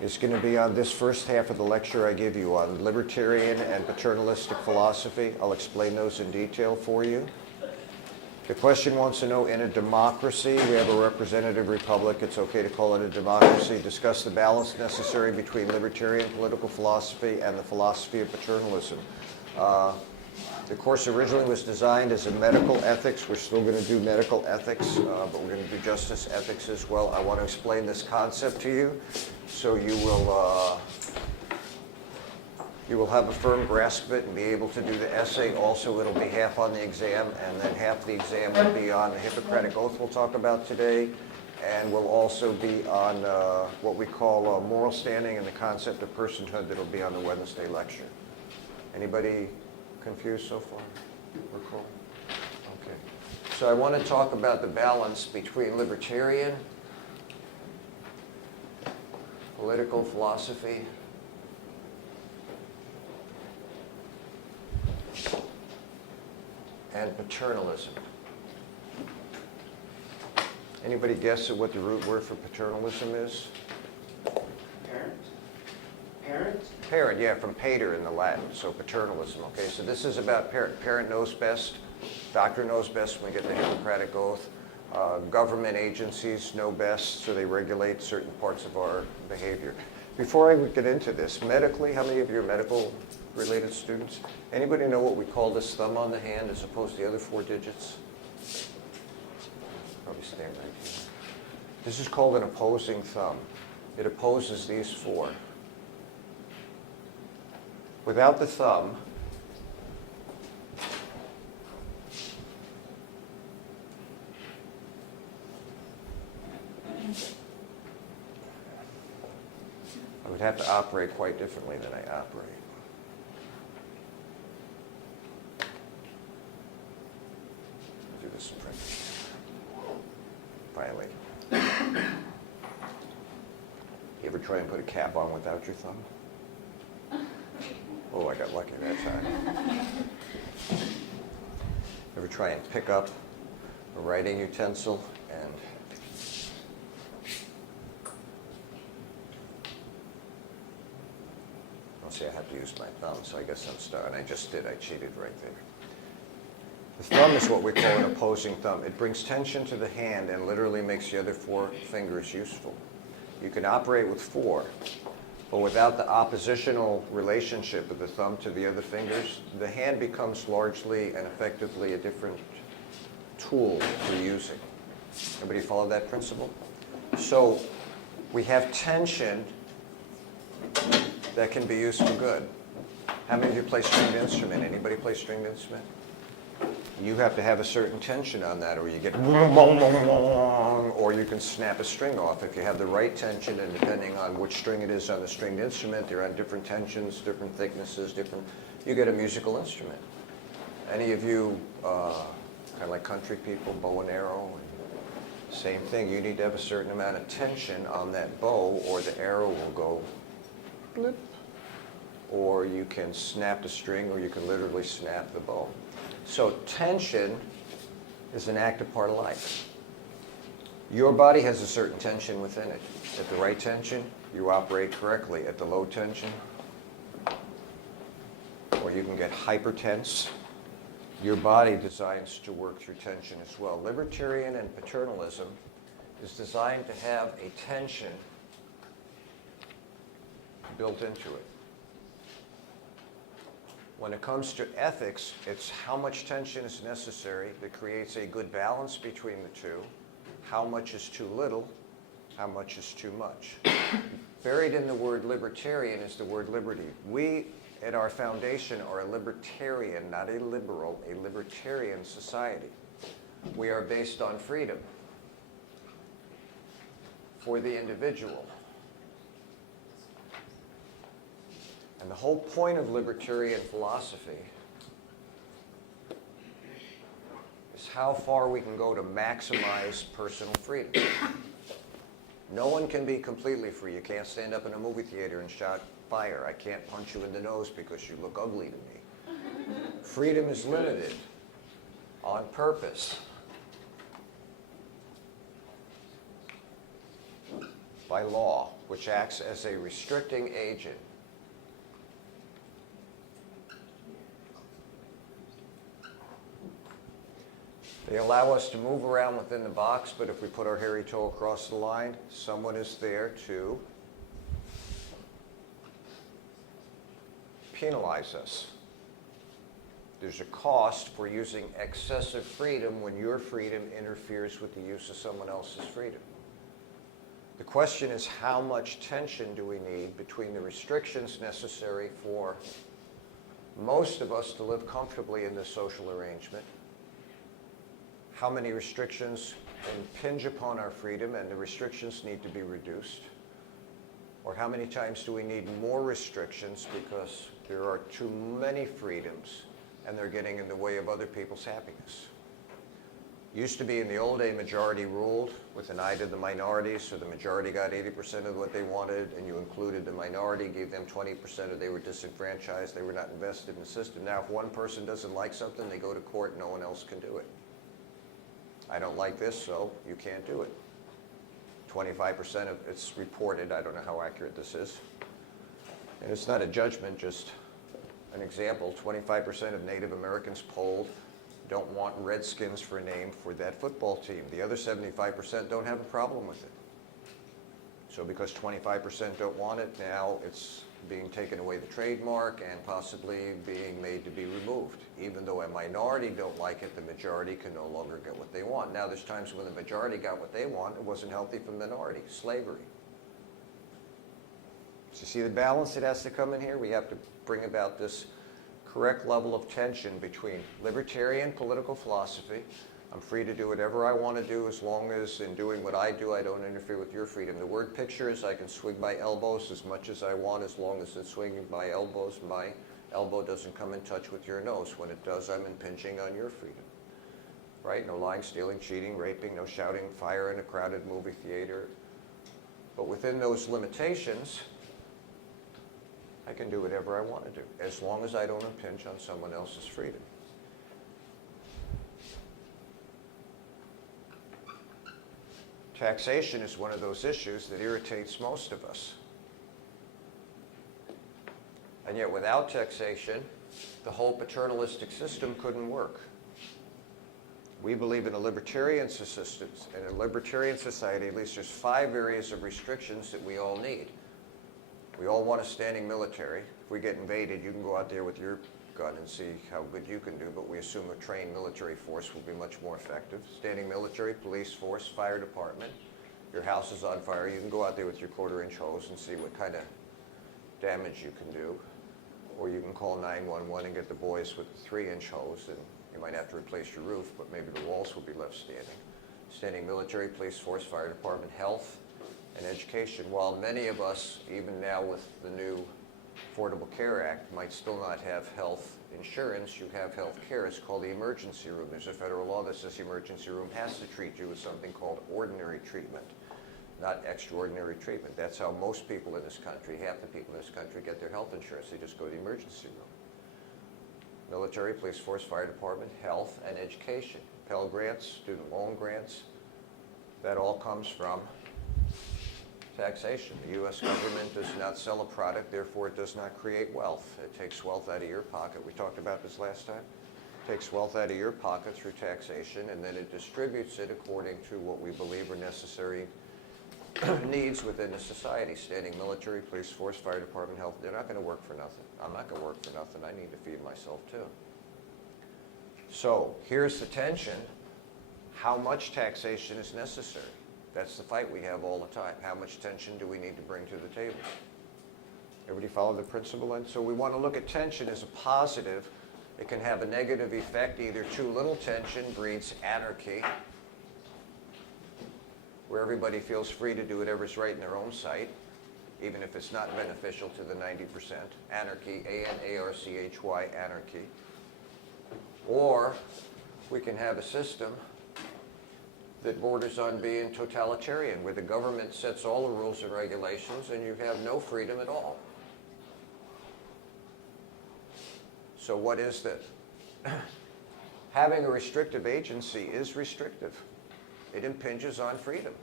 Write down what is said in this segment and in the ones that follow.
is going to be on this first half of the lecture I give you on libertarian and paternalistic philosophy. I'll explain those in detail for you. The question wants to know, in a democracy, we have a representative republic, it's okay to call it a democracy, discuss the balance necessary between libertarian political philosophy and the philosophy of paternalism. The course originally was designed as a medical ethics. We're still going to do medical ethics, but we're going to do justice ethics as well. I want to explain this concept to you so you will have a firm grasp of it and be able to do the essay. Also, it'll be half on the exam, and then half the exam will be on the Hippocratic Oath we'll talk about today, and will also be on what we call moral standing and the concept of personhood that'll be on the Wednesday lecture. Anybody confused so far? We're cool? Okay. So I want to talk about the balance between libertarian, political philosophy, and paternalism. Anybody guess at what the root word for paternalism is? Parent? Parent? Parent, yeah, from pater in the Latin, so paternalism. Okay, so this is about parent. Parent knows best. Doctor knows best when we get the Hippocratic Oath. Government agencies know best, so they regulate certain parts of our behavior. Before I would get into this, medically, how many of you are medical-related students? Anybody know what we call this thumb on the hand as opposed to the other 4 digits? Probably stand right here. This is called an opposing thumb. It opposes these 4. Without the thumb, I would have to operate quite differently than I operate. I'll do this in print. Finally. You ever try and put a cap on without your thumb? Oh, I got lucky that time. Ever try and pick up a writing utensil and see, I have to use my thumb, so I guess I'm stuck. And I just did. I cheated right there. The thumb is what we call an opposing thumb. It brings tension to the hand and literally makes the other 4 fingers useful. You can operate with 4, but without the oppositional relationship of the thumb to the other fingers, the hand becomes largely and effectively a different tool for using. Everybody follow that principle? So we have tension that can be used for good. How many of you play stringed instrument? Anybody play stringed instrument? You have to have a certain tension on that, or you get or you can snap a string off if you have the right tension, and depending on which string it is on the stringed instrument, they're on different tensions, different thicknesses, you get a musical instrument. Any of you kind of like country people, bow and arrow, same thing. You need to have a certain amount of tension on that bow, or the arrow will go blip. Or you can snap the string, or you can literally snap the bow. So tension is an active part of life. Your body has a certain tension within it. At the right tension, you operate correctly. At the low tension, or you can get hypertense. Your body designs to work through tension as well. Libertarian and paternalism is designed to have a tension built into it. When it comes to ethics, it's how much tension is necessary that creates a good balance between the two. How much is too little, how much is too much. Buried in the word libertarian is the word liberty. We, at our foundation, are a libertarian, not a liberal, a libertarian society. We are based on freedom for the individual. And the whole point of libertarian philosophy is how far we can go to maximize personal freedom. No one can be completely free. You can't stand up in a movie theater and shout fire. I can't punch you in the nose because you look ugly to me. Freedom is limited on purpose. by law, which acts as a restricting agent. They allow us to move around within the box, but if we put our hairy toe across the line, someone is there to penalize us. There's a cost for using excessive freedom when your freedom interferes with the use of someone else's freedom. The question is, how much tension do we need between the restrictions necessary for most of us to live comfortably in this social arrangement? How many restrictions impinge upon our freedom and the restrictions need to be reduced? Or how many times do we need more restrictions because there are too many freedoms and they're getting in the way of other people's happiness? Used to be in the old day, majority ruled with an eye to the minority, so the majority got 80% of what they wanted, and you included the minority, gave them 20%, or they were disenfranchised, they were not invested in the system. Now if one person doesn't like something, they go to court, no one else can do it. I don't like this, so you can't do it. 25% of it's reported, I don't know how accurate this is. And it's not a judgment, just an example. 25% of Native Americans polled don't want Redskins for a name for that football team. The other 75% don't have a problem with it. So because 25% don't want it, now it's being taken away the trademark and possibly being made to be removed. Even though a minority don't like it, the majority can no longer get what they want. Now there's times when the majority got what they want, it wasn't healthy for the minority, slavery. So you see the balance that has to come in here? We have to bring about this correct level of tension between libertarian political philosophy. I'm free to do whatever I want to do as long as in doing what I do, I don't interfere with your freedom. The word picture is I can swing my elbows as much as I want as long as it's swinging my elbows. My elbow doesn't come in touch with your nose. When it does, I'm impinging on your freedom. Right? No lying, stealing, cheating, raping, no shouting fire in a crowded movie theater. But within those limitations, I can do whatever I want to do as long as I don't impinge on someone else's freedom. Taxation is one of those issues that irritates most of us. And yet without taxation, the whole paternalistic system couldn't work. We believe in a libertarian system. In a libertarian society, at least there's 5 areas of restrictions that we all need. We all want a standing military. If we get invaded, you can go out there with your gun and see how good you can do, but we assume a trained military force will be much more effective. Standing military, police force, fire department. Your house is on fire, you can go out there with your 1/4-inch hose and see what kind of damage you can do. Or you can call 911 and get the boys with the 3-inch hose, and you might have to replace your roof, but maybe the walls will be left standing. Standing military, police force, fire department, health, and education. While many of us, even now with the new Affordable Care Act, might still not have health insurance, you have health care. It's called the emergency room. There's a federal law that says the emergency room has to treat you with something called ordinary treatment, not extraordinary treatment. That's how most people in this country, half the people in this country, get their health insurance. They just go to the emergency room. Military, police force, fire department, health, and education. Pell Grants, student loan grants, that all comes from taxation. The U.S. government does not sell a product, therefore it does not create wealth. It takes wealth out of your pocket. We talked about this last time. It takes wealth out of your pocket through taxation, and then it distributes it according to what we believe are necessary needs within the society. Standing military, police force, fire department, health, they're not going to work for nothing. I'm not going to work for nothing. I need to feed myself too. So here's the tension. How much taxation is necessary? That's the fight we have all the time. How much tension do we need to bring to the table? Everybody follow the principle? And so we want to look at tension as a positive. It can have a negative effect. Either too little tension breeds anarchy, where everybody feels free to do whatever's right in their own sight, even if it's not beneficial to the 90%. Anarchy, A-N-A-R-C-H-Y, anarchy. Or we can have a system that borders on being totalitarian, where the government sets all the rules and regulations and you have no freedom at all. So what is that? Having a restrictive agency is restrictive. It impinges on freedom.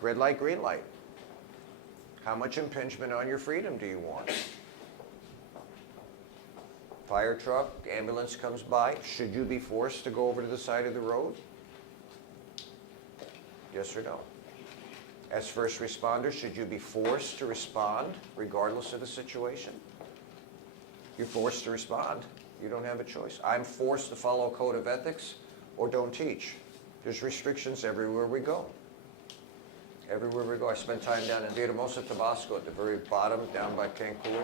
Red light, green light. How much impingement on your freedom do you want? Fire truck, ambulance comes by. Should you be forced to go over to the side of the road? Yes or no? As first responders, should you be forced to respond regardless of the situation? You're forced to respond. You don't have a choice. I'm forced to follow a code of ethics or don't teach. There's restrictions everywhere we go. Everywhere we go. I spent time down in Villahermosa, Tabasco, at the very bottom, down by Cancun.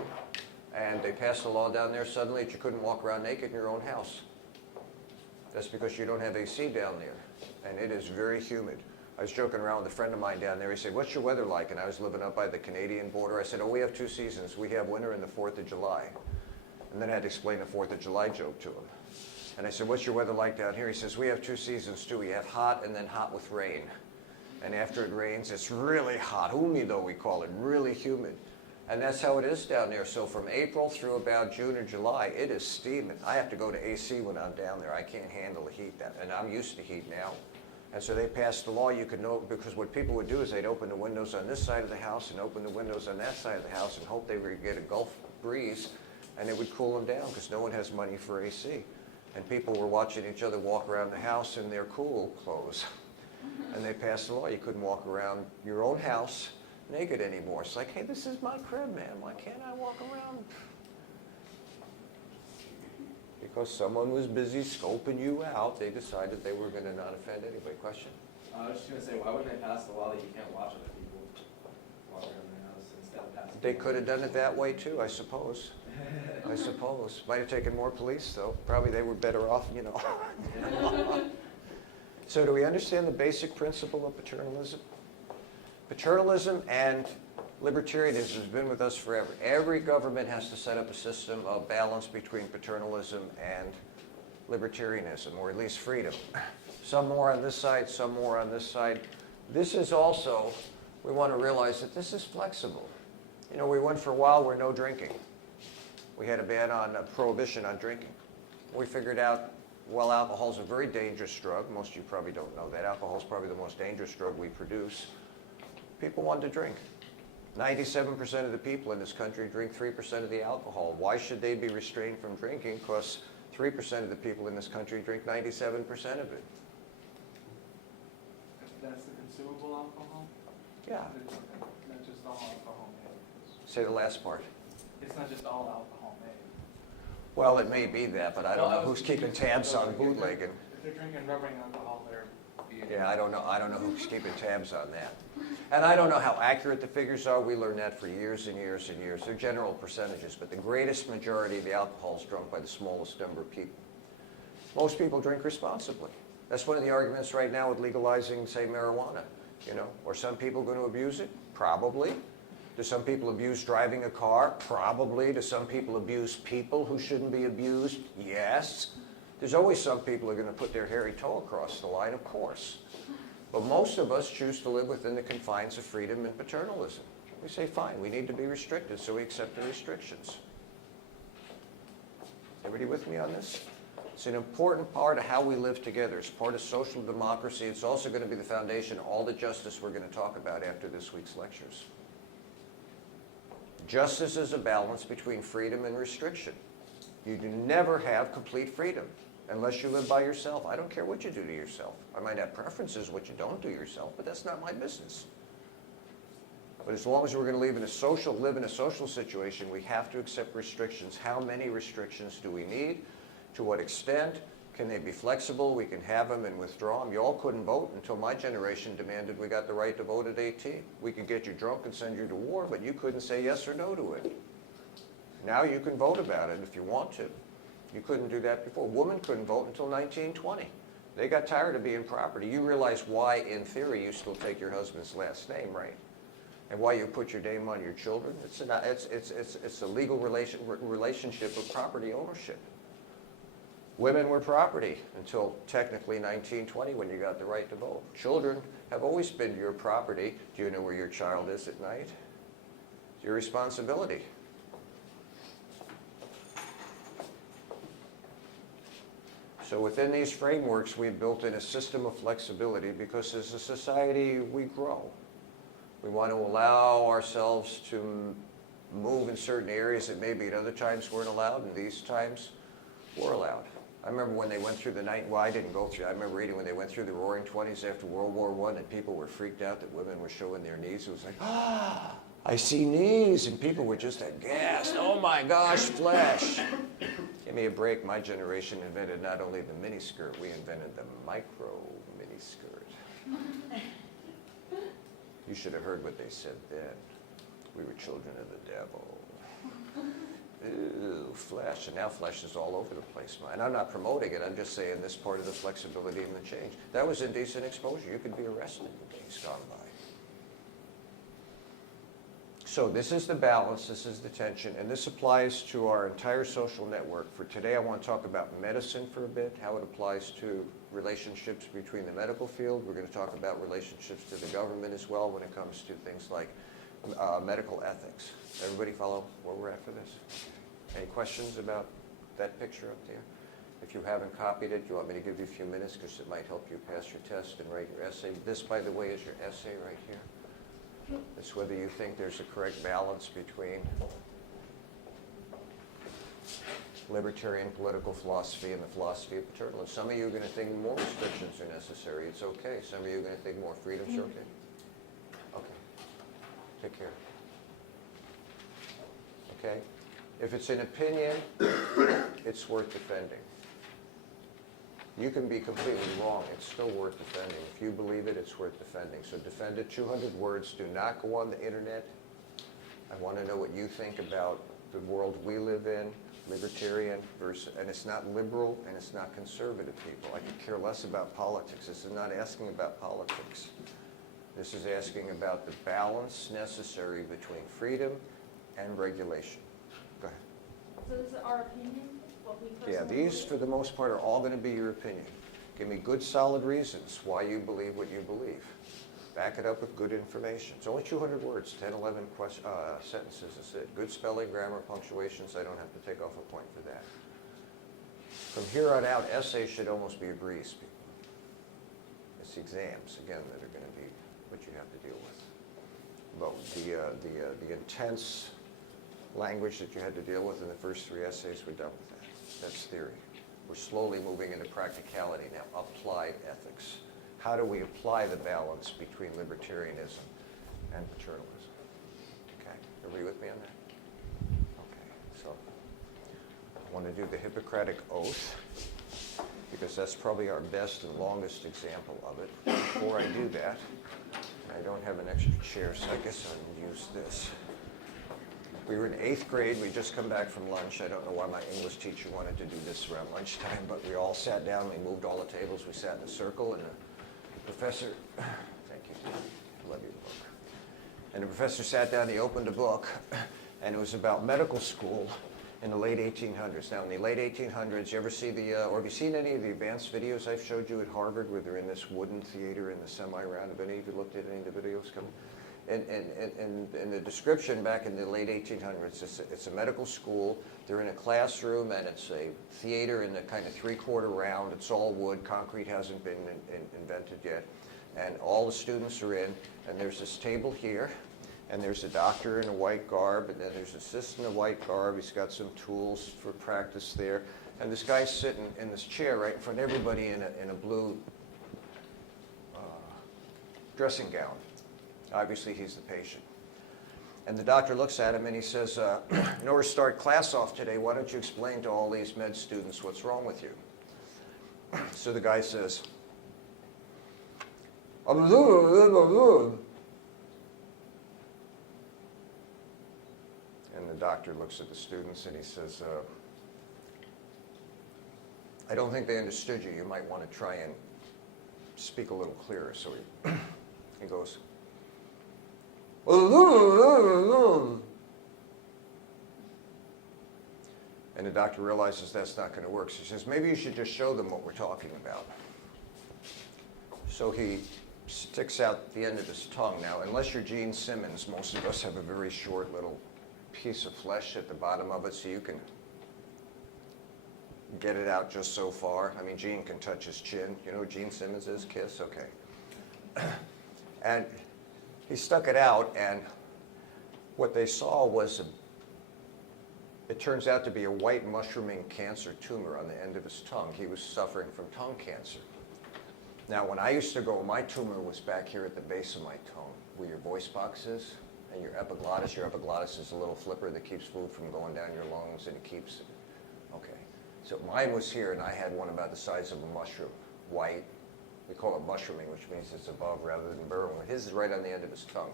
And they passed a law down there suddenly that you couldn't walk around naked in your own house. That's because you don't have AC down there. And it is very humid. I was joking around with a friend of mine down there. He said, "What's your weather like?" And I was living up by the Canadian border. I said, "Oh, we have 2 seasons. We have winter and the 4th of July. And then I had to explain the 4th of July joke to him. And I said, "What's your weather like down here?" He says, "We have 2 seasons too. We have hot and then hot with rain. And after it rains, it's really hot. Humido, we call it, really humid." And that's how it is down there. So from April through about June or July, it is steaming. I have to go to AC when I'm down there. I can't handle the heat. And I'm used to heat now. And so they passed the law. You could know, because what people would do is they'd open the windows on this side of the house and open the windows on that side of the house and hope they would get a Gulf breeze, and it would cool them down because no one has money for AC. And people were watching each other walk around the house in their cool clothes. And they passed the law. You couldn't walk around your own house naked anymore. It's like, hey, this is my crib, man. Why can't I walk around? Because someone was busy scoping you out, they decided they were going to not offend anybody. Question? I was just going to say, why wouldn't they pass the law that you can't watch other people walk around their house instead of passing? They could have done it that way too, I suppose. I suppose. Might have taken more police, though. Probably they were better off, you know. So do we understand the basic principle of paternalism? Paternalism and libertarianism has been with us forever. Every government has to set up a system of balance between paternalism and libertarianism, or at least freedom. Some more on this side, some more on this side. This is also, we want to realize that this is flexible. You know, we went for a while where no drinking. We had a ban on, prohibition on drinking. We figured out, well, alcohol is a very dangerous drug. Most of you probably don't know that. Alcohol is probably the most dangerous drug we produce. People wanted to drink. 97% of the people in this country drink 3% of the alcohol. Why should they be restrained from drinking? Because 3% of the people in this country drink 97% of it. That's the consumable alcohol? Yeah. It's not just all alcohol made. Say the last part. It's not just all alcohol made. Well, it may be that, but I don't know who's keeping tabs on bootlegging. If they're drinking rubbing alcohol, they're being... Yeah, I don't know. I don't know who's keeping tabs on that. And I don't know how accurate the figures are. We learned that for years and years and years. They're general percentages, but the greatest majority of the alcohol is drunk by the smallest number of people. Most people drink responsibly. That's one of the arguments right now with legalizing, say, marijuana. You know, are some people going to abuse it? Probably. Do some people abuse driving a car? Probably. Do some people abuse people who shouldn't be abused? Yes. There's always some people who are going to put their hairy toe across the line, of course. But most of us choose to live within the confines of freedom and paternalism. We say, fine, we need to be restricted, so we accept the restrictions. Everybody with me on this? It's an important part of how we live together. It's part of social democracy. It's also going to be the foundation of all the justice we're going to talk about after this week's lectures. Justice is a balance between freedom and restriction. You do never have complete freedom unless you live by yourself. I don't care what you do to yourself. I might have preferences what you don't do yourself, but that's not my business. But as long as we're going to live in a social situation, we have to accept restrictions. How many restrictions do we need? To what extent? Can they be flexible? We can have them and withdraw them. You all couldn't vote until my generation demanded we got the right to vote at 18. We could get you drunk and send you to war, but you couldn't say yes or no to it. Now you can vote about it if you want to. You couldn't do that before. Women couldn't vote until 1920. They got tired of being property. You realize why, in theory, you still take your husband's last name, right? And why you put your name on your children. It's a legal relationship of property ownership. Women were property until technically 1920 when you got the right to vote. Children have always been your property. Do you know where your child is at night? It's your responsibility. So within these frameworks, we've built in a system of flexibility because as a society, we grow. We want to allow ourselves to move in certain areas that maybe at other times weren't allowed, and these times were allowed. I remember when they went through the night, well, I didn't go through, I remember reading when they went through the Roaring Twenties after World War I, and people were freaked out that women were showing their knees. It was like, ah, I see knees, and people were just aghast. Oh my gosh, flesh. Give me a break. My generation invented not only the miniskirt, we invented the micro miniskirt. You should have heard what they said then. We were children of the devil. Ooh, flesh. And now flesh is all over the place. And I'm not promoting it. I'm just saying this part of the flexibility and the change. That was indecent exposure. You could be arrested in days gone by. So this is the balance, this is the tension, and this applies to our entire social network. For today, I want to talk about medicine for a bit, how it applies to relationships between the medical field. We're going to talk about relationships to the government as well when it comes to things like medical ethics. Everybody follow where we're at for this? Any questions about that picture up there? If you haven't copied it, you want me to give you a few minutes because it might help you pass your test and write your essay. This, by the way, is your essay right here. It's whether you think there's a correct balance between libertarian political philosophy and the philosophy of paternalism. Some of you are going to think more restrictions are necessary. It's okay. Some of you are going to think more freedoms are okay. Okay. Take care. Okay? If it's an opinion, it's worth defending. You can be completely wrong. It's still worth defending. If you believe it, it's worth defending. So defend it. 200 words. Do not go on the internet. I want to know what you think about the world we live in, libertarian versus, and it's not liberal and it's not conservative people. I could care less about politics. This is not asking about politics. This is asking about the balance necessary between freedom and regulation. Go ahead. So this is our opinion? What we Yeah, personally these believe? for the most part are all going to be your opinion. Give me good solid reasons why you believe what you believe. Back it up with good information. It's only 200 words, 10, 11 sentences is it. Good spelling, grammar, punctuations. I don't have to take off a point for that. From here on out, essays should almost be a breeze, people. It's the exams, again, that are going to be what you have to deal with. But the intense language that you had to deal with in the first 3 essays, we're done with that. That's theory. We're slowly moving into practicality now, applied ethics. How do we apply the balance between libertarianism and paternalism? Okay, agree with me on that? Okay, so I want to do the Hippocratic Oath because that's probably our best and longest example of it. Before I do that, I don't have an extra chair, so I guess I'll use this. We were in 8th grade. We just come back from lunch. I don't know why my English teacher wanted to do this around lunchtime, but we all sat down. We moved all the tables. We sat in a circle, and the professor, thank you, I love you, book. And the professor sat down. He opened a book, and it was about medical school in the late 1800s. Now, in the late 1800s, you ever see or have you seen any of the advanced videos I've showed you at Harvard where they're in this wooden theater in the semi-round? Have any of you looked at any of the videos coming? In the description back in the late 1800s, it's a medical school. They're in a classroom, and it's a theater in the kind of 3/4 round. It's all wood. Concrete hasn't been invented yet. And all the students are in, and there's this table here, and there's a doctor in a white garb, and then there's an assistant in a white garb. He's got some tools for practice there. And this guy's sitting in this chair right in front of everybody in a blue dressing gown. Obviously, he's the patient. And the doctor looks at him and he says, in order to start class off today, why don't you explain to all these med students what's wrong with you? So the guy says, and the doctor looks at the students and he says, I don't think they understood you. You might want to try and speak a little clearer. So he goes, and the doctor realizes that's not going to work. So he says, maybe you should just show them what we're talking about. So he sticks out the end of his tongue. Now, unless you're Gene Simmons, most of us have a very short little piece of flesh at the bottom of it, so you can get it out just so far. I mean, Gene can touch his chin. You know who Gene Simmons is? Kiss? Okay. And He stuck it out, and what they saw was it turns out to be a white mushrooming cancer tumor on the end of his tongue. He was suffering from tongue cancer. Now, when I used to go, my tumor was back here at the base of my tongue, where your voice box is, and your epiglottis. Your epiglottis is a little flipper that keeps food from going down your lungs, and it keeps it. Okay. So mine was here, and I had one about the size of a mushroom, white. We call it mushrooming, which means it's above rather than burrowing. His is right on the end of his tongue.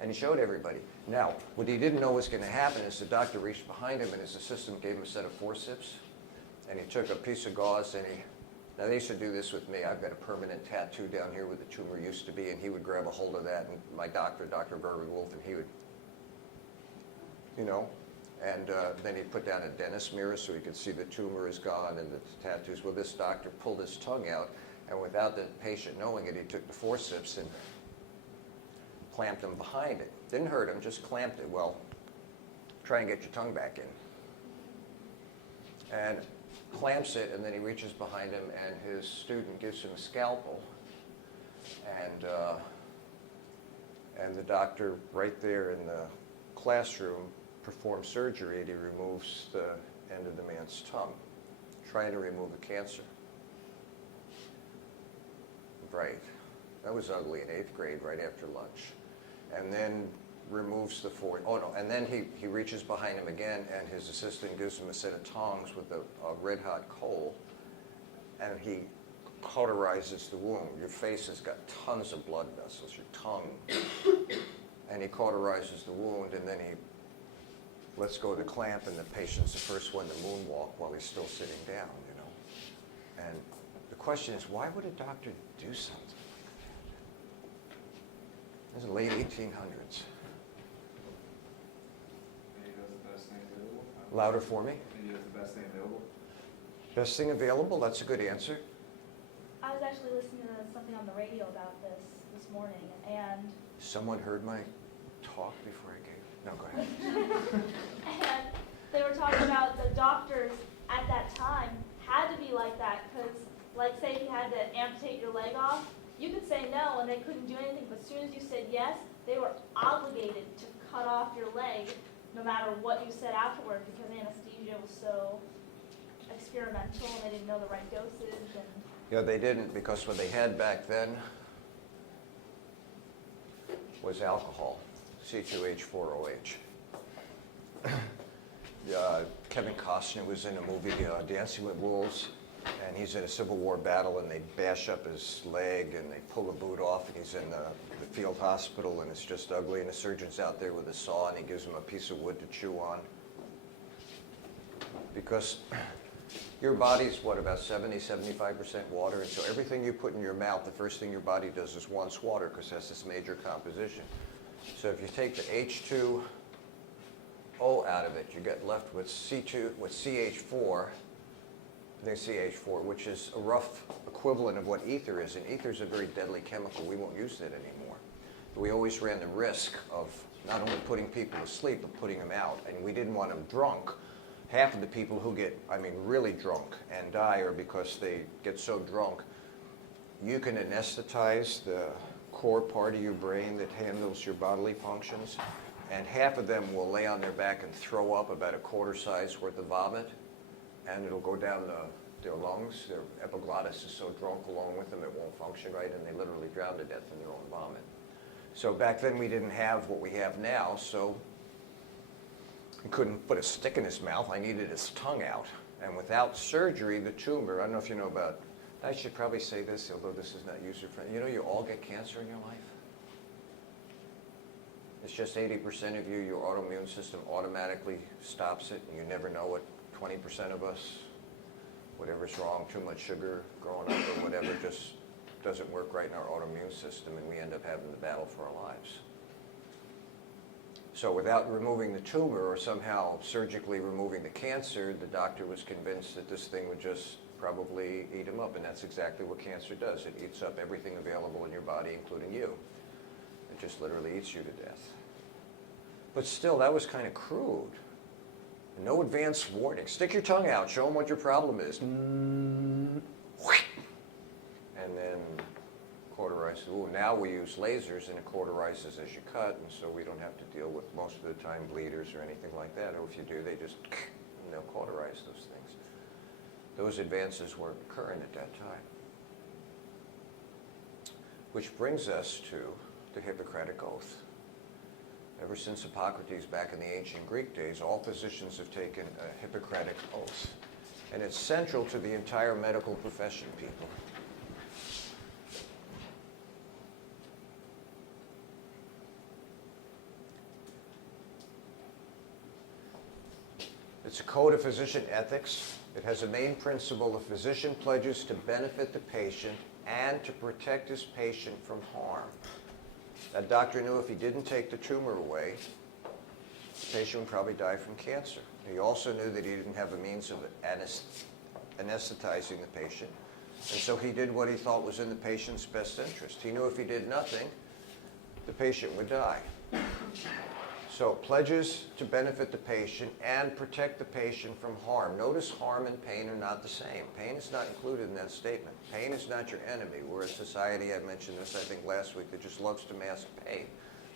And he showed everybody. Now, what he didn't know was going to happen is the doctor reached behind him, and his assistant gave him a set of forceps, and he took a piece of gauze, and now they used to do this with me. I've got a permanent tattoo down here where the tumor used to be, and he would grab a hold of that, and my doctor, Dr. Burry Wolf, and he would, and then he'd put down a dentist mirror so he could see the tumor is gone and the tattoos. Well, this doctor pulled his tongue out, and without the patient knowing it, he took the forceps and clamped him behind it. Didn't hurt him, just clamped it. Well, try and get your tongue back in. And clamps it, and then he reaches behind him, and his student gives him a scalpel. And the doctor right there in the classroom performs surgery, and he removes the end of the man's tongue, trying to remove a cancer. Right. That was ugly in 8th grade, right after lunch. And then removes the and then he reaches behind him again, and his assistant gives him a set of tongs with a red-hot coal, and he cauterizes the wound. Your face has got tons of blood vessels, your tongue. And he cauterizes the wound, and then he lets go of the clamp, and the patient's the first one to moonwalk while he's still sitting down, And the question is, why would a doctor do something like that? This is the late 1800s. Maybe that's the best thing available. Louder for me. Maybe that's the best thing available. Best thing available, that's a good answer. I was actually listening to something on the radio about this morning, and Someone heard my talk before I gave. No, go ahead. and they were talking about the doctors at that time had to be like that, because, like, say if you had to amputate your leg off, you could say no and they couldn't do anything, but as soon as you said yes, they were obligated to cut off your leg no matter what you said afterward, because anesthesia was so experimental and they didn't know the right dosage. And Yeah, they didn't, because what they had back then was alcohol, C2H4OH. Kevin Costner was in a movie, Dancing with Wolves, and he's in a Civil War battle, and they bash up his leg, and they pull the boot off, and he's in the field hospital, and it's just ugly, and the surgeon's out there with a saw, and he gives him a piece of wood to chew on. Because your body's, about 70-75% water, and so everything you put in your mouth, the first thing your body does is wants water, because that's this major composition. So if you take the H2O out of it, you get left with CH4, which is a rough equivalent of what ether is, and ether is a very deadly chemical. We won't use it anymore. But we always ran the risk of not only putting people to sleep, but putting them out, and we didn't want them drunk. Half of the people who get, really drunk and die are because they get so drunk. You can anesthetize the core part of your brain that handles your bodily functions, and half of them will lay on their back and throw up about a quarter size worth of vomit, and it'll go down their lungs. Their epiglottis is so drunk along with them it won't function right, and they literally drown to death in their own vomit. So back then we didn't have what we have now, so I couldn't put a stick in his mouth. I needed his tongue out. And without surgery, the tumor, I don't know if you know about, I should probably say this, although this is not user-friendly. You know you all get cancer in your life? It's just 80% of you, your autoimmune system automatically stops it, and you never know it. 20% of us, whatever's wrong, too much sugar growing up or whatever, just doesn't work right in our autoimmune system, and we end up having the battle for our lives. So without removing the tumor or somehow surgically removing the cancer, the doctor was convinced that this thing would just probably eat him up, and that's exactly what cancer does. It eats up everything available in your body, including you. It just literally eats you to death. But still, that was kind of crude. No advance warning. Stick your tongue out, show them what your problem is. And then cauterize cauterize the wound. Now we use lasers and it cauterizes as you cut, and so we don't have to deal with, most of the time, bleeders or anything like that. Or if you do, they just, and they'll cauterize those things. Those advances weren't current at that time. Which brings us to the Hippocratic Oath. Ever since Hippocrates back in the ancient Greek days, all physicians have taken a Hippocratic Oath. And it's central to the entire medical profession, people. It's a code of physician ethics. It has a main principle: the physician pledges to benefit the patient and to protect his patient from harm. That doctor knew if he didn't take the tumor away, the patient would probably die from cancer. He also knew that he didn't have a means of anesthetizing the patient, and so he did what he thought was in the patient's best interest. He knew if he did nothing, the patient would die. So pledges to benefit the patient and protect the patient from harm. Notice harm and pain are not the same. Pain is not included in that statement. Pain is not your enemy. We're a society, I mentioned this I think last week, that just loves to mask pain.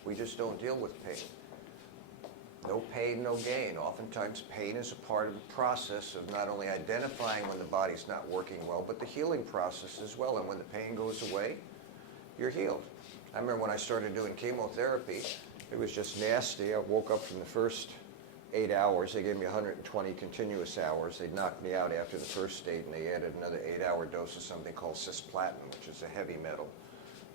We just don't deal with pain. No pain, no gain. Oftentimes pain is a part of the process of not only identifying when the body's not working well, but the healing process as well. And when the pain goes away, you're healed. I remember when I started doing chemotherapy, it was just nasty. I woke up from the first 8 hours. They gave me 120 continuous hours. They knocked me out after the first 8, and they added another 8-hour dose of something called cisplatin, which is a heavy metal.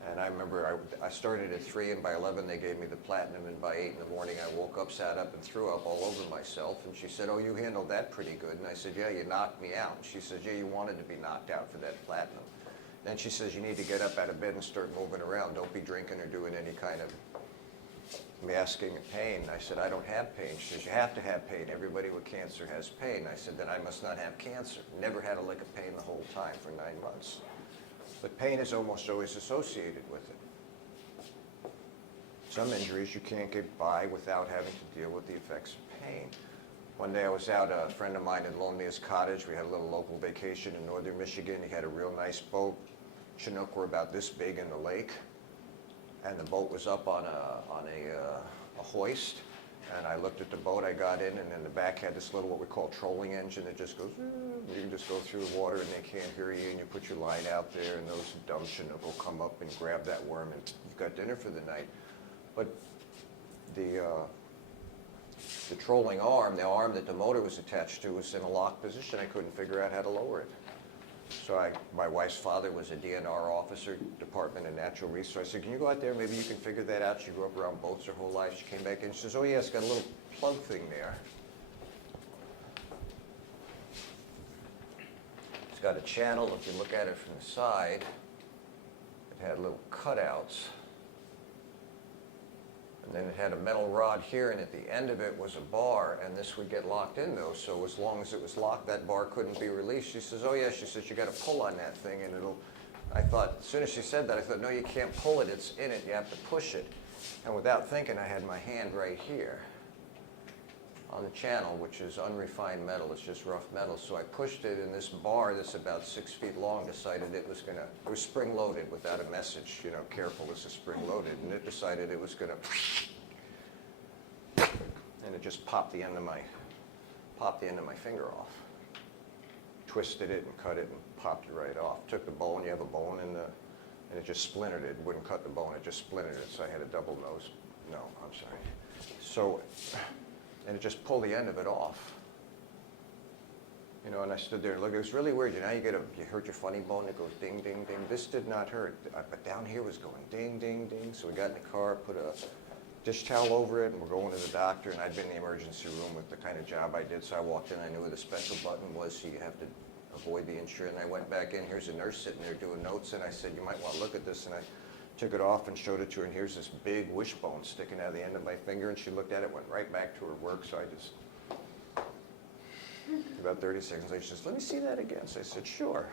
And I remember I started at 3, and by 11 they gave me the platinum, and by 8 in the morning I woke up, sat up, and threw up all over myself. And she said, "Oh, you handled that pretty good." And I said, "Yeah, you knocked me out." And she says, "Yeah, you wanted to be knocked out for that platinum." Then she says, "You need to get up out of bed and start moving around. Don't be drinking or doing any kind of masking of pain." I said, "I don't have pain." She says, "You have to have pain. Everybody with cancer has pain." I said, "Then I must not have cancer." Never had a lick of pain the whole time for 9 months. But pain is almost always associated with it. Some injuries you can't get by without having to deal with the effects of pain. One day I was out, a friend of mine had loaned me his cottage. We had a little local vacation in northern Michigan. He had a real nice boat. Chinook were about this big in the lake. And the boat was up on a hoist, and I looked at the boat. I got in, and in the back had this little, what we call, trolling engine that just goes, you can just go through the water and they can't hear you, and you put your line out there, and those dumb Chinook will come up and grab that worm, and you've got dinner for the night. But the trolling arm, the arm that the motor was attached to, was in a locked position. I couldn't figure out how to lower it. So my wife's father was a DNR officer, Department of Natural Resources. I said, "Can you go out there? Maybe you can figure that out." She grew up around boats her whole life. She came back in. She says, "Oh, yeah, it's got a little plug thing there. It's got a channel. If you look at it from the side, it had little cutouts. And then it had a metal rod here, and at the end of it was a bar, and this would get locked in, though. So as long as it was locked, that bar couldn't be released." She says, "Oh, yeah." She says, "You got to pull on that thing, and it'll..." I thought, as soon as she said that, I thought, "No, you can't pull it. It's in it. You have to push it." And without thinking, I had my hand right here on the channel, which is unrefined metal. It's just rough metal. So I pushed it, and this bar that's about 6 feet long decided it was going to... It was spring-loaded without a message, you know, "Careful, this is spring-loaded." And it decided it was going to... And it just popped the end of my finger off. Twisted it and cut it and popped it right off. Took the bone. You have a bone in the... And it just splintered it. It wouldn't cut the bone. It just splintered it. So I had a double nose. No, I'm sorry. So... And it just pulled the end of it off. You know, and I stood there and looked. It was really weird. You know, you hurt your funny bone, it goes ding, ding, ding. This did not hurt, but down here was going ding, ding, ding. So we got in the car, put a dish towel over it, and we're going to the doctor. And I'd been in the emergency room with the kind of job I did. So I walked in, I knew where the special button was, so you have to avoid the insurance. And I went back in, here's a nurse sitting there doing notes, and I said, "You might want to look at this." And I took it off and showed it to her, and here's this big wishbone sticking out of the end of my finger, and she looked at it, went right back to her work, so I just, about 30 seconds later, she says, "Let me see that again." So I said, "Sure."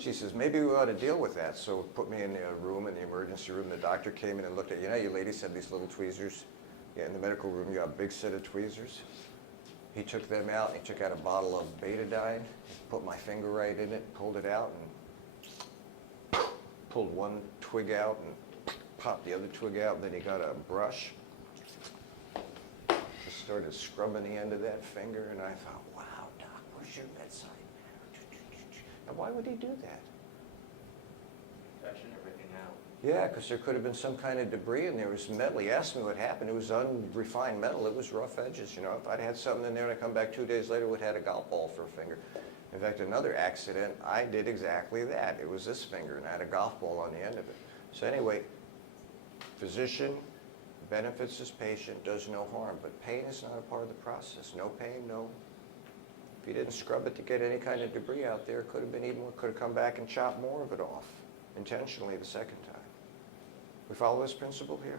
She says, "Maybe we ought to deal with that." So put me in the room, in the emergency room. The doctor came in and looked at, you know, you ladies have these little tweezers. Yeah, in the medical room, you got a big set of tweezers. He took them out, and he took out a bottle of betadine, put my finger right in it, pulled it out, and pulled one twig out and popped the other twig out, and then he got a brush, just started scrubbing the end of that finger, and I thought, wow, Doc, where's your bedside manner? Now, why would he do that? Touching everything out. Yeah, because there could have been some kind of debris and there was metal. He asked me what happened. It was unrefined metal. It was rough edges. You know, if I'd had something in there and I come back 2 days later, would have had a golf ball for a finger. In fact, another accident, I did exactly that. It was this finger and I had a golf ball on the end of it. So anyway, physician benefits his patient, does no harm, but pain is not a part of the process. No pain, no. If you didn't scrub it to get any kind of debris out there, it could have been even more, could have come back and chopped more of it off intentionally the second time. We follow this principle here?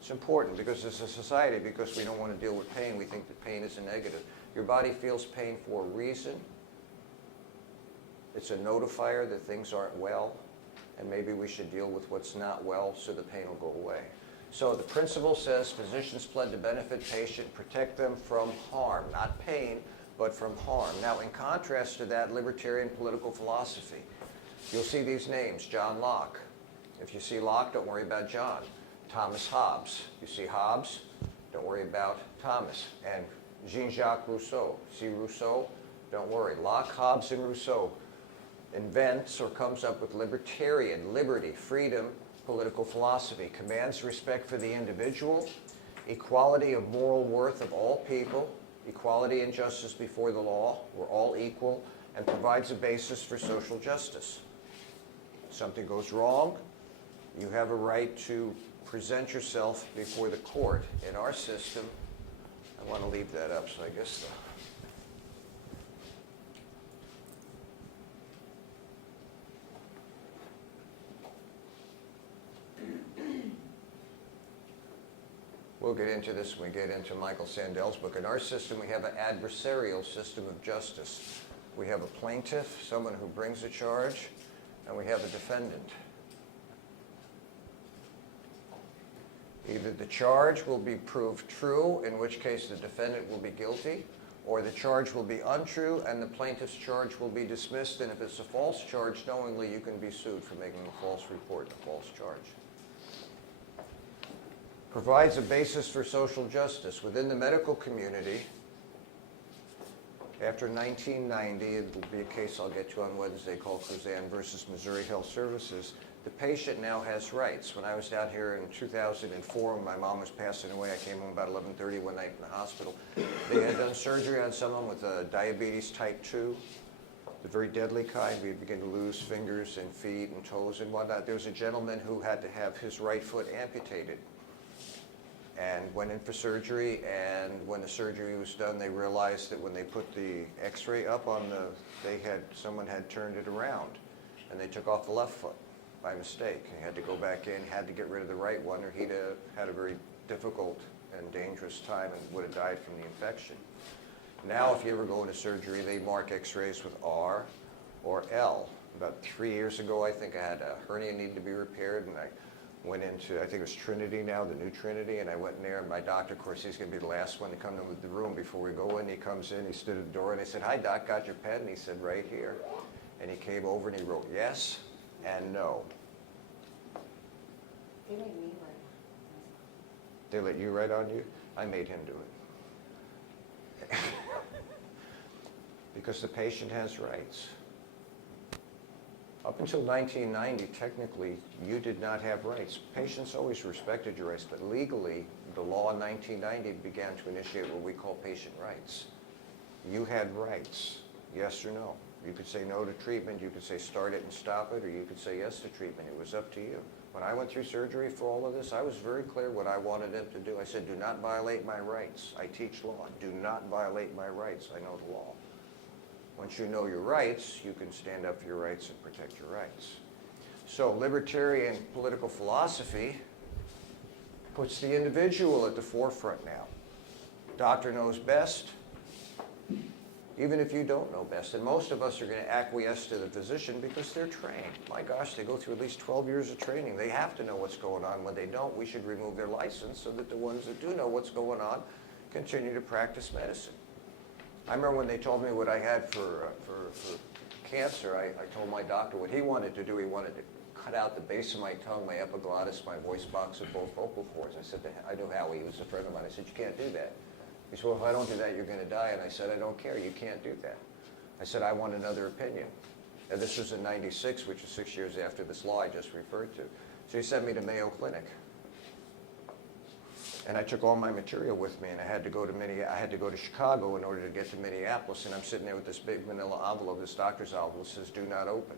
It's important because as a society, because we don't want to deal with pain, we think that pain is a negative. Your body feels pain for a reason. It's a notifier that things aren't well, and maybe we should deal with what's not well so the pain will go away. So the principle says physicians pledge to benefit patient, protect them from harm, not pain, but from harm. Now, in contrast to that, libertarian political philosophy, you'll see these names, John Locke. If you see Locke, don't worry about John. Thomas Hobbes. You see Hobbes, don't worry about Thomas. And Jean-Jacques Rousseau. See Rousseau? Don't worry. Locke, Hobbes, and Rousseau invents or comes up with libertarian, liberty, freedom, political philosophy. Commands respect for the individual, equality of moral worth of all people, equality and justice before the law, we're all equal, and provides a basis for social justice. Something goes wrong, you have a right to present yourself before the court. In our system, I want to leave that up, so I guess we'll get into this when we get into Michael Sandel's book. In our system, we have an adversarial system of justice. We have a plaintiff, someone who brings a charge, and we have a defendant. Either the charge will be proved true, in which case the defendant will be guilty, or the charge will be untrue and the plaintiff's charge will be dismissed, and if it's a false charge, knowingly you can be sued for making a false report and a false charge. Provides a basis for social justice. Within the medical community, after 1990, it will be a case I'll get to on Wednesday called Cruzan versus Missouri Health Services. The patient now has rights. When I was down here in 2004, when my mom was passing away, I came home about 11:30 one night in the hospital. They had done surgery on someone with diabetes type 2, the very deadly kind. We begin to lose fingers and feet and toes and whatnot. There was a gentleman who had to have his right foot amputated and went in for surgery, and when the surgery was done, they realized that when they put the x-ray up on someone had turned it around, and they took off the left foot by mistake. He had to go back in, had to get rid of the right one, or he'd have had a very difficult and dangerous time and would have died from the infection. Now, if you ever go into surgery, they mark x-rays with R or L. About 3 years ago, I think I had a hernia needed to be repaired, and I went into, I think it was Trinity now, the new Trinity, and I went in there, and my doctor, of course, he's going to be the last one to come into the room before we go in. He comes in, he stood at the door, and I said, "Hi, Doc, got your pen?" And he said, "Right here." And he came over and he wrote yes and no. They made me write. They let you write on you? I made him do it. Because the patient has rights. Up until 1990, technically, you did not have rights. Patients always respected your rights, but legally, the law in 1990 began to initiate what we call patient rights. You had rights, yes or no. You could say no to treatment, you could say start it and stop it, or you could say yes to treatment. It was up to you. When I went through surgery for all of this, I was very clear what I wanted them to do. I said, do not violate my rights. I teach law. Do not violate my rights. I know the law. Once you know your rights, you can stand up for your rights and protect your rights. So libertarian political philosophy puts the individual at the forefront now. Doctor knows best, even if you don't know best. And most of us are going to acquiesce to the physician because they're trained. My gosh, they go through at least 12 years of training. They have to know what's going on. When they don't, we should remove their license so that the ones that do know what's going on continue to practice medicine. I remember when they told me what I had for cancer, I told my doctor what he wanted to do. He wanted to cut out the base of my tongue, my epiglottis, my voice box with both vocal cords. I said, I knew Howie, he was a friend of mine. I said, you can't do that. He said, well, if I don't do that, you're going to die. And I said, I don't care. You can't do that. I said, I want another opinion. And this was in '96, which is 6 years after this law I just referred to. So he sent me to Mayo Clinic. And I took all my material with me, and I had to go to Chicago in order to get to Minneapolis. And I'm sitting there with this big manila envelope, this doctor's envelope, says, do not open.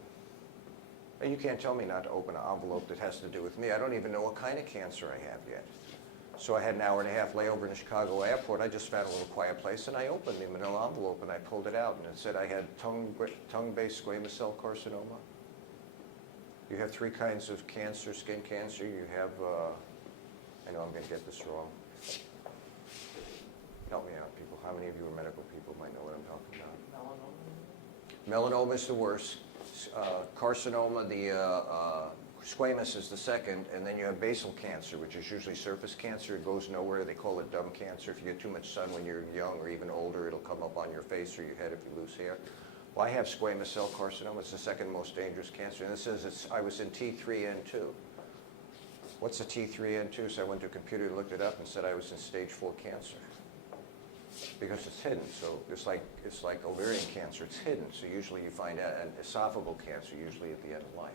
And you can't tell me not to open an envelope that has to do with me. I don't even know what kind of cancer I have yet. So I had an hour and a half layover in the Chicago airport. I just found a little quiet place, and I opened the manila envelope, and I pulled it out, and it said I had tongue-based squamous cell carcinoma. You have 3 kinds of cancer, skin cancer. You have, I know I'm going to get this wrong. Help me out, people. How many of you are medical people might know what I'm talking about? Melanoma? Melanoma is the worst. Carcinoma, the squamous is the second, and then you have basal cancer, which is usually surface cancer. It goes nowhere. They call it dumb cancer. If you get too much sun when you're young or even older, it'll come up on your face or your head if you lose hair. Well, I have squamous cell carcinoma. It's the second most dangerous cancer. And it says I was in T3N2. What's a T3N2? So I went to a computer and looked it up and said I was in stage 4 cancer. Because it's hidden, so it's like ovarian cancer, it's hidden. So usually you find out an esophageal cancer, usually at the end of life.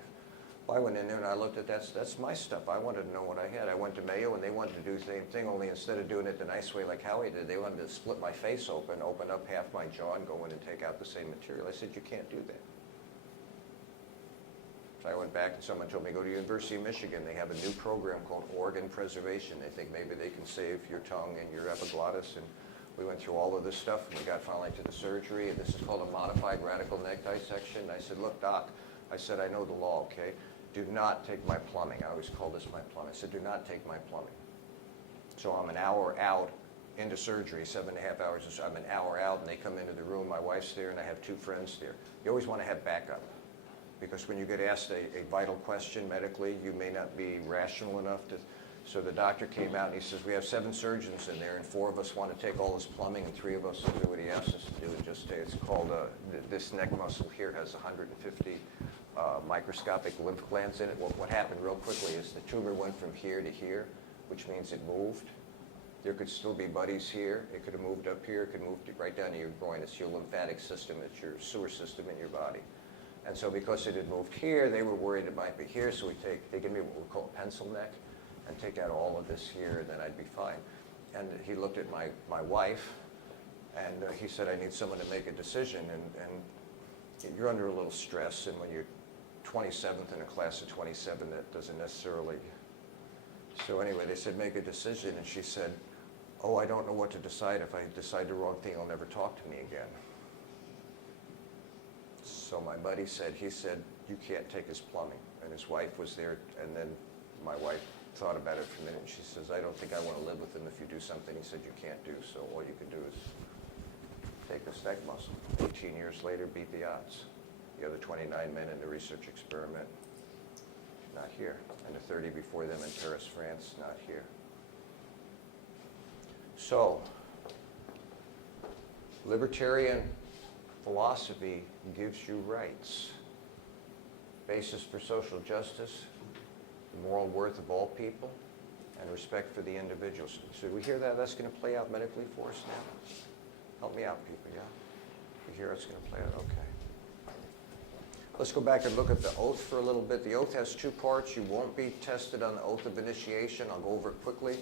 Well, I went in there and I looked at that's my stuff. I wanted to know what I had. I went to Mayo and they wanted to do the same thing, only instead of doing it the nice way like Howie did, they wanted to split my face open up half my jaw and go in and take out the same material. I said, you can't do that. So I went back and someone told me, go to the University of Michigan. They have a new program called organ preservation. They think maybe they can save your tongue and your epiglottis. And we went through all of this stuff, and we got finally to the surgery, and this is called a modified radical neck dissection. And I said, look, doc, I said, I know the law, okay? Do not take my plumbing. I always call this my plumbing. I said, do not take my plumbing. So I'm an hour out into surgery, 7.5 hours. I'm an hour out, and they come into the room. My wife's there, and I have 2 friends there. You always want to have backup, because when you get asked a vital question medically, you may not be rational enough to. So the doctor came out and he says, we have 7 surgeons in there and 4 of us want to take all this plumbing and 3 of us will do what he asks us to do. And just it's called, this neck muscle here has 150 microscopic lymph glands in it. What happened real quickly is the tumor went from here to here, which means it moved. There could still be buddies here. It could have moved up here. It could move right down to your groin. It's your lymphatic system. It's your sewer system in your body. And so because it had moved here, they were worried it might be here. So they give me what we call a pencil neck and take out all of this here, and then I'd be fine. And he looked at my wife, and he said, I need someone to make a decision. And you're under a little stress, and when you're 27th in a class of 27, that doesn't necessarily. So anyway, they said, make a decision. And she said, oh, I don't know what to decide. If I decide the wrong thing, he'll never talk to me again. So my buddy said, he said, you can't take his plumbing. And his wife was there, and then my wife thought about it for a minute, and she says, I don't think I want to live with him if you do something he said you can't do, so all you can do is take this neck muscle. 18 years later, beat the odds. The other 29 men in the research experiment, not here. And the 30 before them in Paris, France, not here. So, libertarian philosophy gives you rights. Basis for social justice, the moral worth of all people, and respect for the individuals. So we hear that that's going to play out medically for us now? Help me out, people, yeah? We hear it's going to play out? Okay. Let's go back and look at the oath for a little bit. The oath has 2 parts. You won't be tested on the oath of initiation. I'll go over it quickly.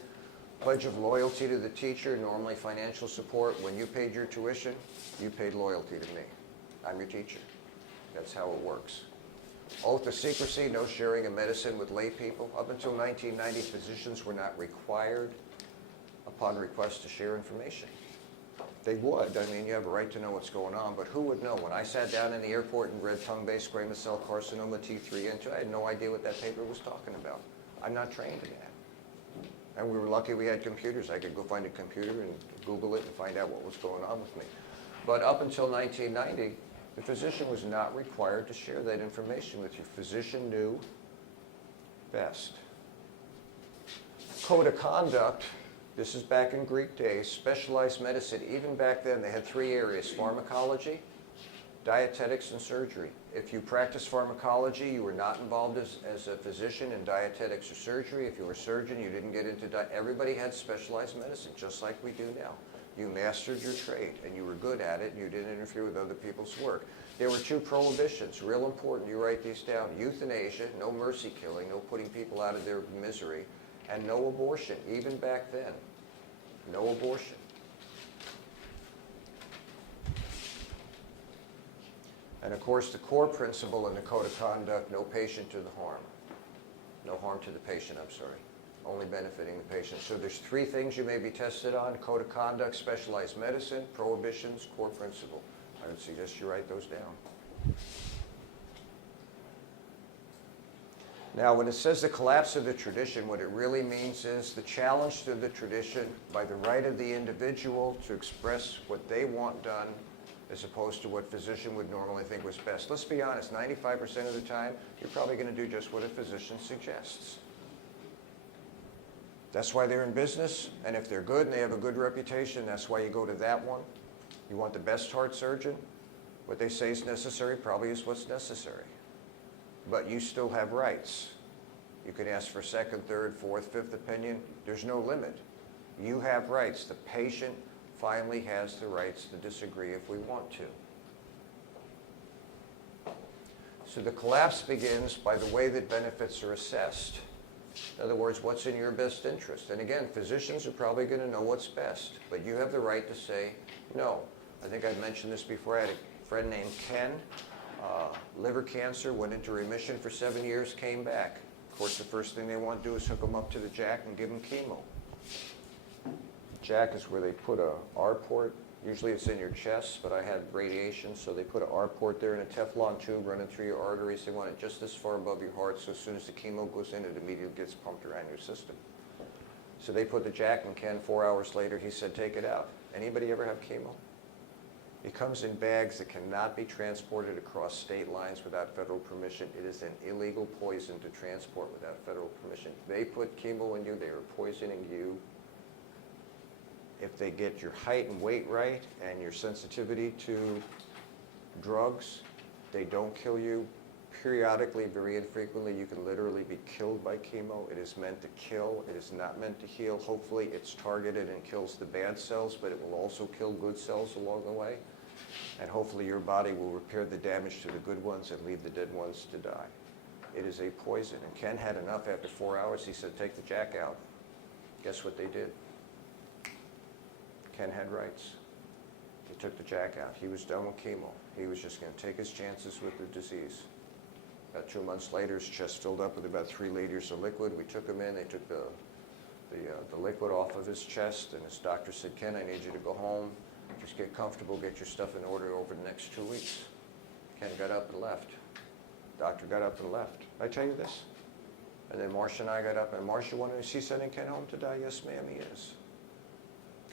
Pledge of loyalty to the teacher, normally financial support. When you paid your tuition, you paid loyalty to me. I'm your teacher. That's how it works. Oath of secrecy, no sharing of medicine with lay people. Up until 1990, physicians were not required, upon request, to share information. They would. I mean, you have a right to know what's going on, but who would know? When I sat down in the airport and read tongue-based squamous cell carcinoma T3N2, I had no idea what that paper was talking about. I'm not trained in that. And we were lucky we had computers. I could go find a computer and Google it and find out what was going on with me. But up until 1990, the physician was not required to share that information with you. Physician knew best. Code of conduct, this is back in Greek days, specialized medicine. Even back then, they had 3 areas: pharmacology, dietetics, and surgery. If you practice pharmacology, you were not involved as a physician in dietetics or surgery. If you were a surgeon, you didn't get into everybody had specialized medicine, just like we do now. You mastered your trade, and you were good at it, and you didn't interfere with other people's work. There were 2 prohibitions, real important. You write these down. Euthanasia, no mercy killing, no putting people out of their misery, and no abortion, even back then. No abortion. And of course, the core principle in the code of conduct, no patient to the harm. No harm to the patient, I'm sorry. Only benefiting the patient. So there's 3 things you may be tested on: code of conduct, specialized medicine, prohibitions, core principle. I would suggest you write those down. Now, when it says the collapse of the tradition, what it really means is the challenge to the tradition by the right of the individual to express what they want done, as opposed to what physician would normally think was best. Let's be honest, 95% of the time, you're probably going to do just what a physician suggests. That's why they're in business, and if they're good and they have a good reputation, that's why you go to that one. You want the best heart surgeon? What they say is necessary probably is what's necessary. But you still have rights. You can ask for second, third, fourth, fifth opinion. There's no limit. You have rights. The patient finally has the rights to disagree if we want to. So the collapse begins by the way that benefits are assessed. In other words, what's in your best interest? And again, physicians are probably going to know what's best, but you have the right to say no. I think I've mentioned this before. I had a friend named Ken, liver cancer, went into remission for 7 years, came back. Of course, the first thing they want to do is hook him up to the jack and give him chemo. Jack is where they put a R port. Usually it's in your chest, but I had radiation, so they put an R port there in a Teflon tube running through your arteries. They want it just this far above your heart, so as soon as the chemo goes in, it immediately gets pumped around your system. So they put the jack in Ken. 4 hours later, he said, take it out. Anybody ever have chemo? It comes in bags that cannot be transported across state lines without federal permission. It is an illegal poison to transport without federal permission. They put chemo in you, they are poisoning you. If they get your height and weight right and your sensitivity to drugs, they don't kill you. Periodically, very infrequently, you can literally be killed by chemo. It is meant to kill. It is not meant to heal. Hopefully, it's targeted and kills the bad cells, but it will also kill good cells along the way. And hopefully, your body will repair the damage to the good ones and leave the dead ones to die. It is a poison. And Ken had enough after 4 hours. He said, take the jack out. Guess what they did? Ken had rights. He took the jack out. He was done with chemo. He was just going to take his chances with the disease. About 2 months later, his chest filled up with about 3 liters of liquid. We took him in. They took the liquid off of his chest, and his doctor said, Ken, I need you to go home. Just get comfortable, get your stuff in order over the next 2 weeks. Ken got up and left. Doctor got up and left. Did I tell you this? And then Marcia and I got up, and Marcia wanted, is he sending Ken home to die? Yes, ma'am, he is.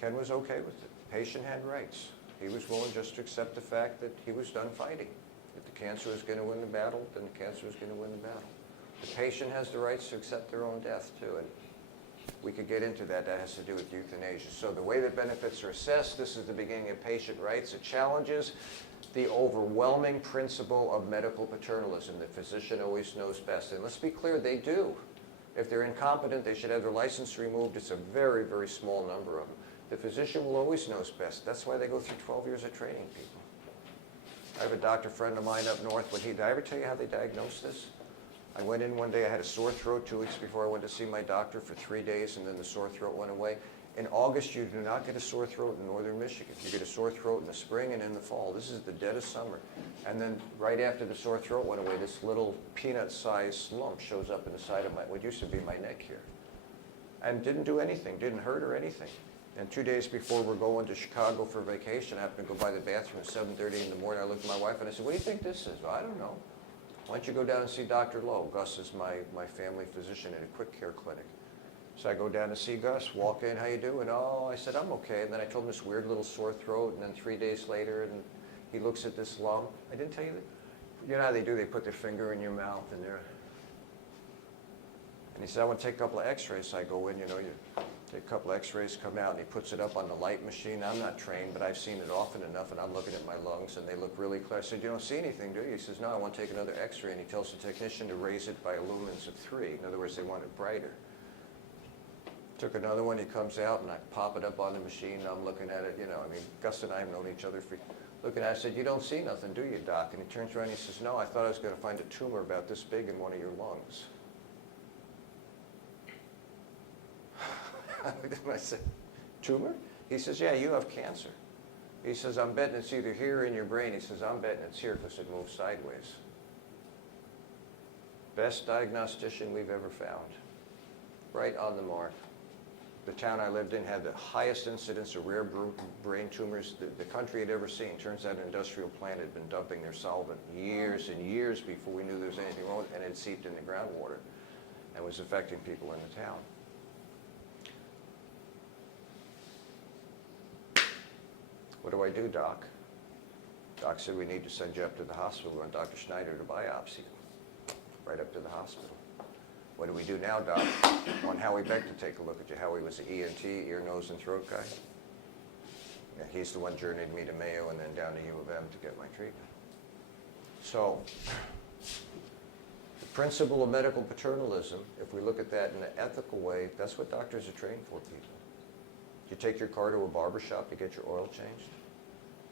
Ken was okay with it. The patient had rights. He was willing just to accept the fact that he was done fighting. If the cancer was going to win the battle, then the cancer was going to win the battle. The patient has the rights to accept their own death, too, and we could get into that. That has to do with euthanasia. So the way that benefits are assessed, this is the beginning of patient rights. It challenges the overwhelming principle of medical paternalism. The physician always knows best. And let's be clear, they do. If they're incompetent, they should have their license removed. It's a very, very small number of them. The physician will always know best. That's why they go through 12 years of training people. I have a doctor friend of mine up north. Did I ever tell you how they diagnosed this? I went in one day, I had a sore throat 2 weeks before I went to see my doctor for 3 days, and then the sore throat went away. In August, you do not get a sore throat in northern Michigan. You get a sore throat in the spring and in the fall. This is the dead of summer. And then right after the sore throat went away, this little peanut-sized lump shows up in the side of what used to be my neck here. And didn't do anything, didn't hurt or anything. And 2 days before we're going to Chicago for vacation, I happened to go by the bathroom at 7:30 in the morning. I looked at my wife and I said, what do you think this is? Well, I don't know. Why don't you go down and see Dr. Lowe? Gus is my family physician at a quick care clinic. So I go down to see Gus, walk in, how you doing? Oh, I said, I'm okay. And then I told him this weird little sore throat, and then 3 days later, and he looks at this lump. I didn't tell you that? You know how they do? They put their finger in your mouth, and he said, I want to take a couple of x-rays. So I go in, A couple x-rays come out and he puts it up on the light machine. I'm not trained, but I've seen it often enough, and I'm looking at my lungs and they look really clear. I said, you don't see anything, do you? He says, no, I want to take another x-ray, and he tells the technician to raise it by lumens of 3. In other words, they want it brighter. Took another one, he comes out and I pop it up on the machine and I'm looking at it, you know, I mean, Gus and I have known each other for, looking at it, I said, you don't see nothing, do you, doc? And he turns around and he says, no, I thought I was going to find a tumor about this big in one of your lungs. I said, tumor? He says, yeah, you have cancer. He says, I'm betting it's either here or in your brain. He says, I'm betting it's here because it moves sideways. Best diagnostician we've ever found. Right on the mark. The town I lived in had the highest incidence of rare brain tumors the country had ever seen. Turns out an industrial plant had been dumping their solvent years and years before we knew there was anything wrong, and it seeped into groundwater and was affecting people in the town. What do I do, Doc? Doc said, we need to send you up to the hospital. We want Dr. Schneider to biopsy you. Right up to the hospital. What do we do now, Doc? I want Howie Beck to take a look at you. Howie was an ENT, ear, nose, and throat guy. Yeah, he's the one journeyed me to Mayo and then down to U of M to get my treatment. So, the principle of medical paternalism, if we look at that in an ethical way, that's what doctors are trained for, people. You take your car to a barber shop, you get your oil changed,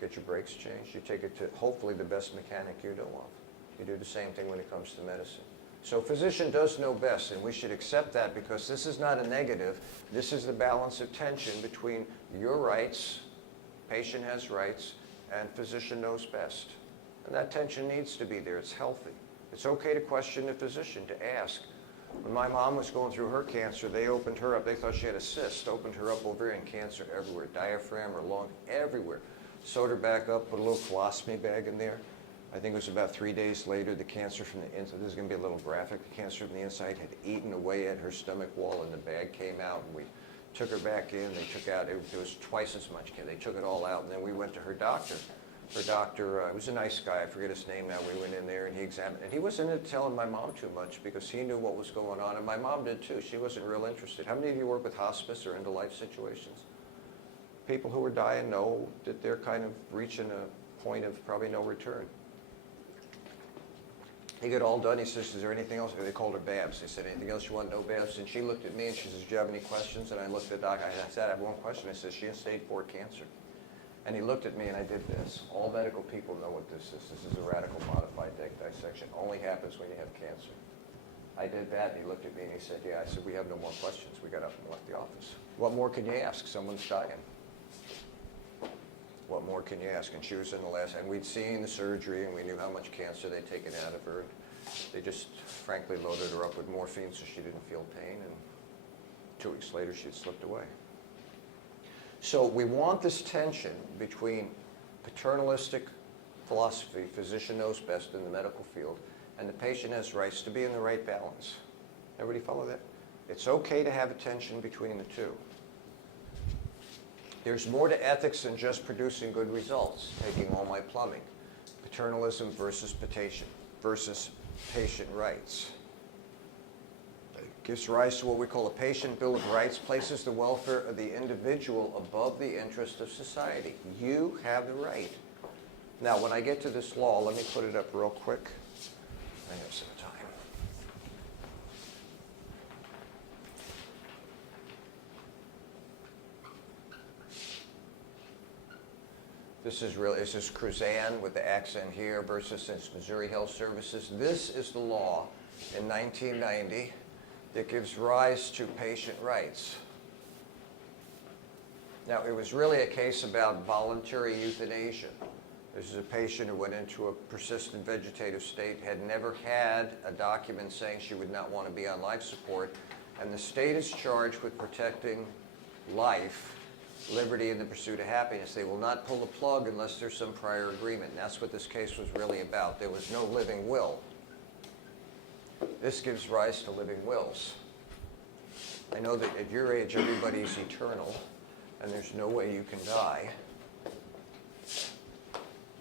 get your brakes changed, you take it to hopefully the best mechanic you know of. You do the same thing when it comes to medicine. So physician does know best, and we should accept that because this is not a negative. This is the balance of tension between your rights, patient has rights, and physician knows best. And that tension needs to be there. It's healthy. It's okay to question the physician, to ask. When my mom was going through her cancer, they opened her up. They thought she had a cyst, opened her up, ovarian cancer everywhere, diaphragm or lung, everywhere. Sewed her back up, put a little colostomy bag in there. I think it was about 3 days later, the cancer from the inside, this is going to be a little graphic, the cancer from the inside had eaten away at her stomach wall, and the bag came out, and we took her back in. They took out, it was twice as much. They took it all out, and then we went to her doctor. Her doctor, was a nice guy, I forget his name now. We went in there and he examined, and he wasn't into telling my mom too much because he knew what was going on, and my mom did too. She wasn't real interested. How many of you work with hospice or end-of-life situations? People who are dying know that they're kind of reaching a point of probably no return. He got all done. He says, is there anything else? They called her Babs. They said, anything else you want to know, Babs? And she looked at me and she says, do you have any questions? And I looked at the doc. I said, I have one question. I said, she has stage 4 cancer. And he looked at me and I did this. All medical people know what this is. This is a radical modified dissection. Only happens when you have cancer. I did that and he looked at me and he said, yeah. I said, we have no more questions. We got up and left the office. What more can you ask? Someone's dying. What more can you ask? And she was in the last, and we'd seen the surgery and we knew how much cancer they'd taken out of her. They just frankly loaded her up with morphine so she didn't feel pain, and 2 weeks later she'd slipped away. So we want this tension between paternalistic philosophy, physician knows best in the medical field, and the patient has rights to be in the right balance. Everybody follow that? It's okay to have a tension between the two. There's more to ethics than just producing good results, taking all my plumbing. Paternalism versus patient rights. It gives rise to what we call a patient bill of rights, places the welfare of the individual above the interest of society. You have the right. Now, when I get to this law, let me put it up real quick. I have some time. This is Cruzan with the accent here versus Missouri Health Services. This is the law in 1990 that gives rise to patient rights. Now, it was really a case about voluntary euthanasia. This is a patient who went into a persistent vegetative state, had never had a document saying she would not want to be on life support, and the state is charged with protecting life, liberty, and the pursuit of happiness. They will not pull the plug unless there's some prior agreement, and that's what this case was really about. There was no living will. This gives rise to living wills. I know that at your age, everybody's eternal, and there's no way you can die.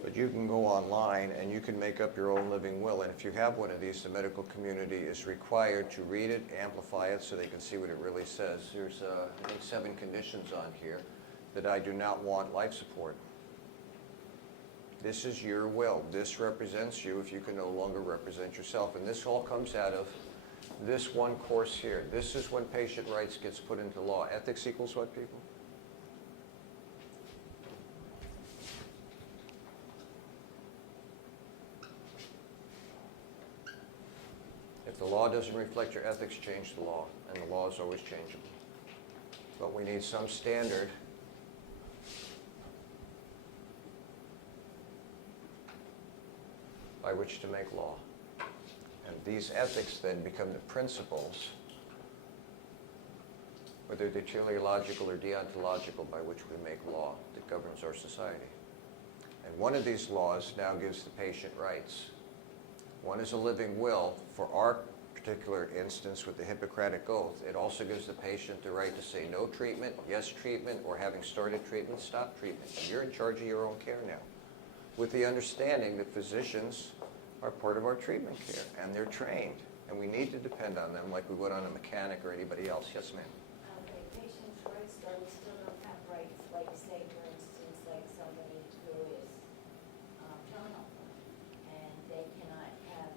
But you can go online and you can make up your own living will. And if you have one of these, the medical community is required to read it, amplify it so they can see what it really says. There's, I think, 7 conditions on here that I do not want life support. This is your will. This represents you if you can no longer represent yourself. And this all comes out of this one course here. This is when patient rights gets put into law. Ethics equals what, people? If the law doesn't reflect your ethics, change the law. And the law is always changeable. But we need some standard by which to make law. And these ethics then become the principles, whether they're teleological or deontological, by which we make law that governs our society. And one of these laws now gives the patient rights. One is a living will. For our particular instance with the Hippocratic Oath, it also gives the patient the right to say no treatment, yes treatment, or having started treatment, stop treatment. And you're in charge of your own care now, with the understanding that physicians are part of our treatment care, and they're trained, and we need to depend on them like we would on a mechanic or anybody else. Yes, ma'am? Okay, patients' rights, though, we still don't have rights, like say, for instance, like somebody who is terminal, and they cannot have,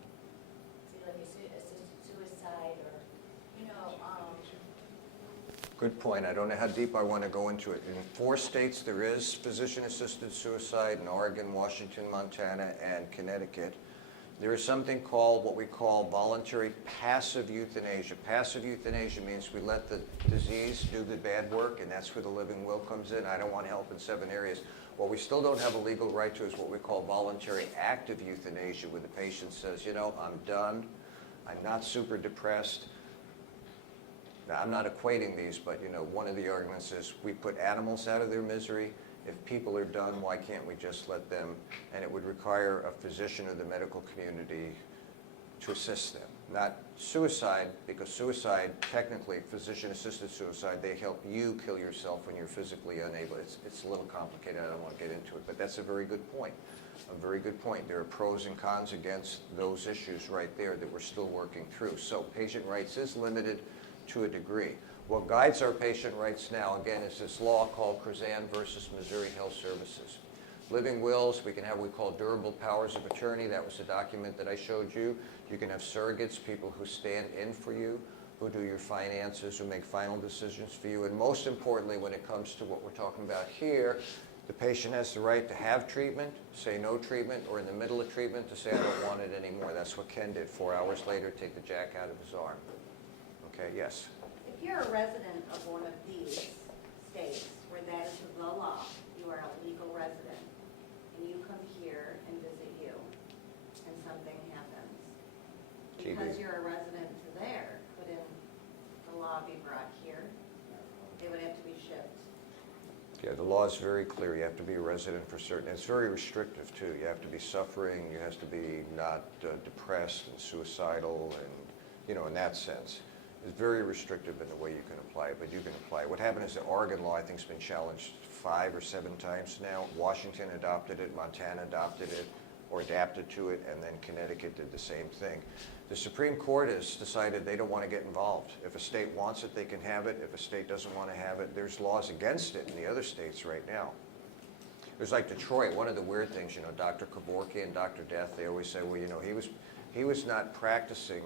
like assisted suicide, or, you know, Good point. I don't know how deep I want to go into it. In 4 states, there is physician-assisted suicide in Oregon, Washington, Montana, and Connecticut. There is something called what we call voluntary passive euthanasia. Passive euthanasia means we let the disease do the bad work, and that's where the living will comes in. I don't want help in 7 areas. What we still don't have a legal right to is what we call voluntary active euthanasia, where the patient says, you know, I'm done. I'm not super depressed. Now, I'm not equating these, but, you know, one of the arguments is we put animals out of their misery. If people are done, why can't we just let them? And it would require a physician or the medical community to assist them. Not suicide, because suicide, technically, physician-assisted suicide, they help you kill yourself when you're physically unable. It's a little complicated. I don't want to get into it, but that's a very good point. A very good point. There are pros and cons against those issues right there that we're still working through. So patient rights is limited to a degree. What guides our patient rights now, again, is this law called Krazan versus Missouri Health Services. Living wills, we can have what we call durable powers of attorney. That was the document that I showed you. You can have surrogates, people who stand in for you, who do your finances, who make final decisions for you. And most importantly, when it comes to what we're talking about here, the patient has the right to have treatment, say no treatment, or in the middle of treatment to say I don't want it anymore. That's what Ken did. 4 hours later, take the jack out of his arm. Okay, yes? if you're a resident of one of these states where that is the law, you are a legal resident, and you come here and visit you, and something happens, because you're a resident to there, couldn't the law be brought here? They would have to be shipped. Yeah, the law is very clear. You have to be a resident for certain. It's very restrictive, too. You have to be suffering. You have to be not depressed and suicidal and, you know, in that sense. It's very restrictive in the way you can apply it, but you can apply it. What happened is the Oregon law, I think, has been challenged 5 or 7 times now. Washington adopted it, Montana adopted it, or adapted to it, and then Connecticut did the same thing. The Supreme Court has decided they don't want to get involved. If a state wants it, they can have it. If a state doesn't want to have it, there's laws against it in the other states right now. There's like Detroit, one of the weird things, you know, Dr. Kevorkian and Dr. Death, they always say, well, you know, he was not practicing,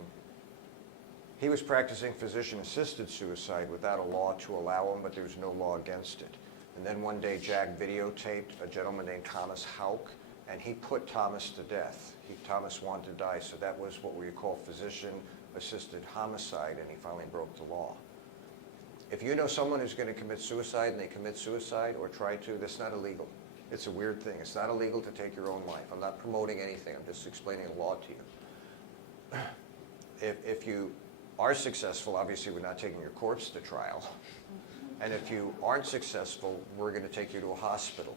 he was practicing physician-assisted suicide without a law to allow him, but there was no law against it. And then one day Jack videotaped a gentleman named Thomas Houck, and he put Thomas to death. Thomas wanted to die, so that was what we call physician-assisted homicide, and he finally broke the law. If you know someone who's going to commit suicide and they commit suicide or try to, that's not illegal. It's a weird thing. It's not illegal to take your own life. I'm not promoting anything. I'm just explaining the law to you. If you are successful, obviously we're not taking your corpse to trial. And if you aren't successful, we're going to take you to a hospital.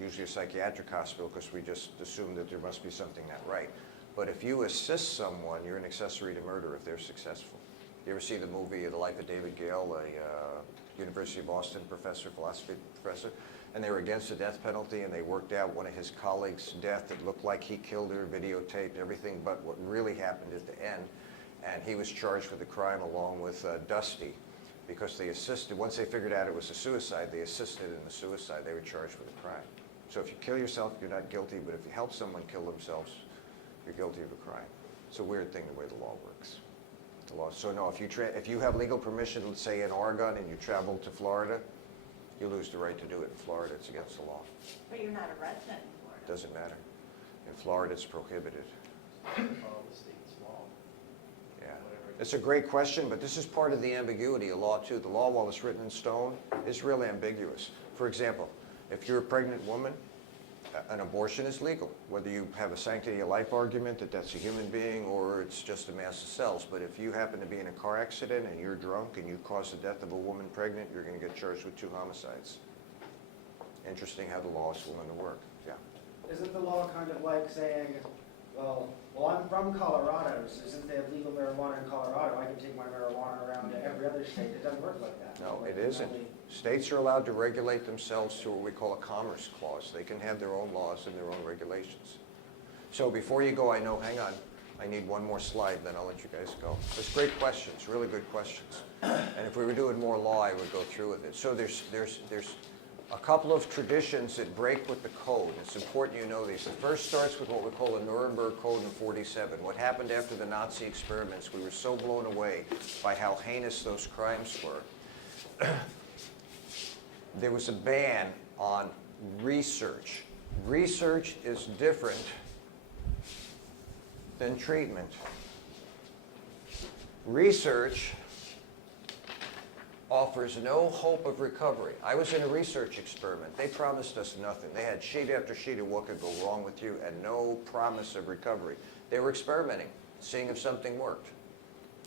Usually a psychiatric hospital, because we just assume that there must be something not right. But if you assist someone, you're an accessory to murder if they're successful. You ever see the movie The Life of David Gale, a University of Boston professor, philosophy professor? And they were against the death penalty, and they worked out one of his colleagues' death that looked like he killed her, videotaped everything but what really happened at the end. And he was charged with the crime along with Dusty, because they assisted, once they figured out it was a suicide, they assisted in the suicide. They were charged with a crime. So if you kill yourself, you're not guilty, but if you help someone kill themselves, you're guilty of a crime. It's a weird thing the way the law works. The law. So no, if you have legal permission, let's say in Oregon, and you travel to Florida, you lose the right to do it in Florida. It's against the law. But you're not a resident in Florida. Doesn't matter. In Florida, it's prohibited. Follow the state's law. Yeah. Whatever. It's a great question, but this is part of the ambiguity of law too. The law, while it's written in stone, is real ambiguous. For example, if you're a pregnant woman, an abortion is legal, whether you have a sanctity of life argument that that's a human being or it's just a mass of cells. But if you happen to be in a car accident and you're drunk and you cause the death of a woman pregnant, you're going to get charged with 2 homicides. Interesting how the law is willing to work. Yeah. Isn't the law kind of like saying, well, I'm from Colorado, so since they have legal marijuana in Colorado, I can take my marijuana around to every other state? It doesn't work like that. No, Like, it isn't. States are allowed to regulate themselves through what we call a commerce clause. They can have their own laws and their own regulations. So before you go, hang on, I need one more slide, then I'll let you guys go. There's great questions, really good questions. And if we were doing more law, I would go through with it. So there's a couple of traditions that break with the code. It's important you know these. The first starts with what we call the Nuremberg Code in '47. What happened after the Nazi experiments, we were so blown away by how heinous those crimes were. There was a ban on research. Research is different than treatment. Research offers no hope of recovery. I was in a research experiment. They promised us nothing. They had sheet after sheet of what could go wrong with you and no promise of recovery. They were experimenting, seeing if something worked.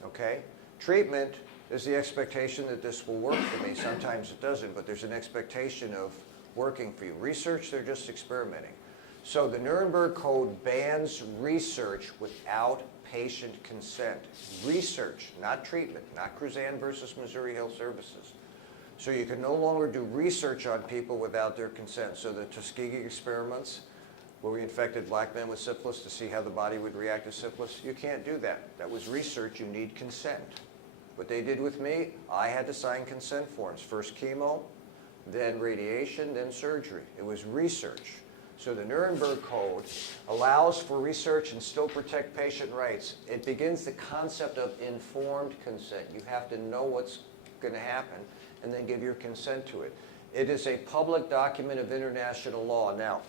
Okay? Treatment is the expectation that this will work for me. Sometimes it doesn't, but there's an expectation of working for you. Research, they're just experimenting. So the Nuremberg Code bans research without patient consent. Research, not treatment, not Cruzan versus Missouri Health Services. So you can no longer do research on people without their consent. So the Tuskegee experiments, where we infected black men with syphilis to see how the body would react to syphilis, you can't do that. That was research, you need consent. What they did with me, I had to sign consent forms. First chemo, then radiation, then surgery. It was research. So the Nuremberg Code allows for research and still protect patient rights. It begins the concept of informed consent. You have to know what's going to happen and then give your consent to it. It is a public document of international law. Now,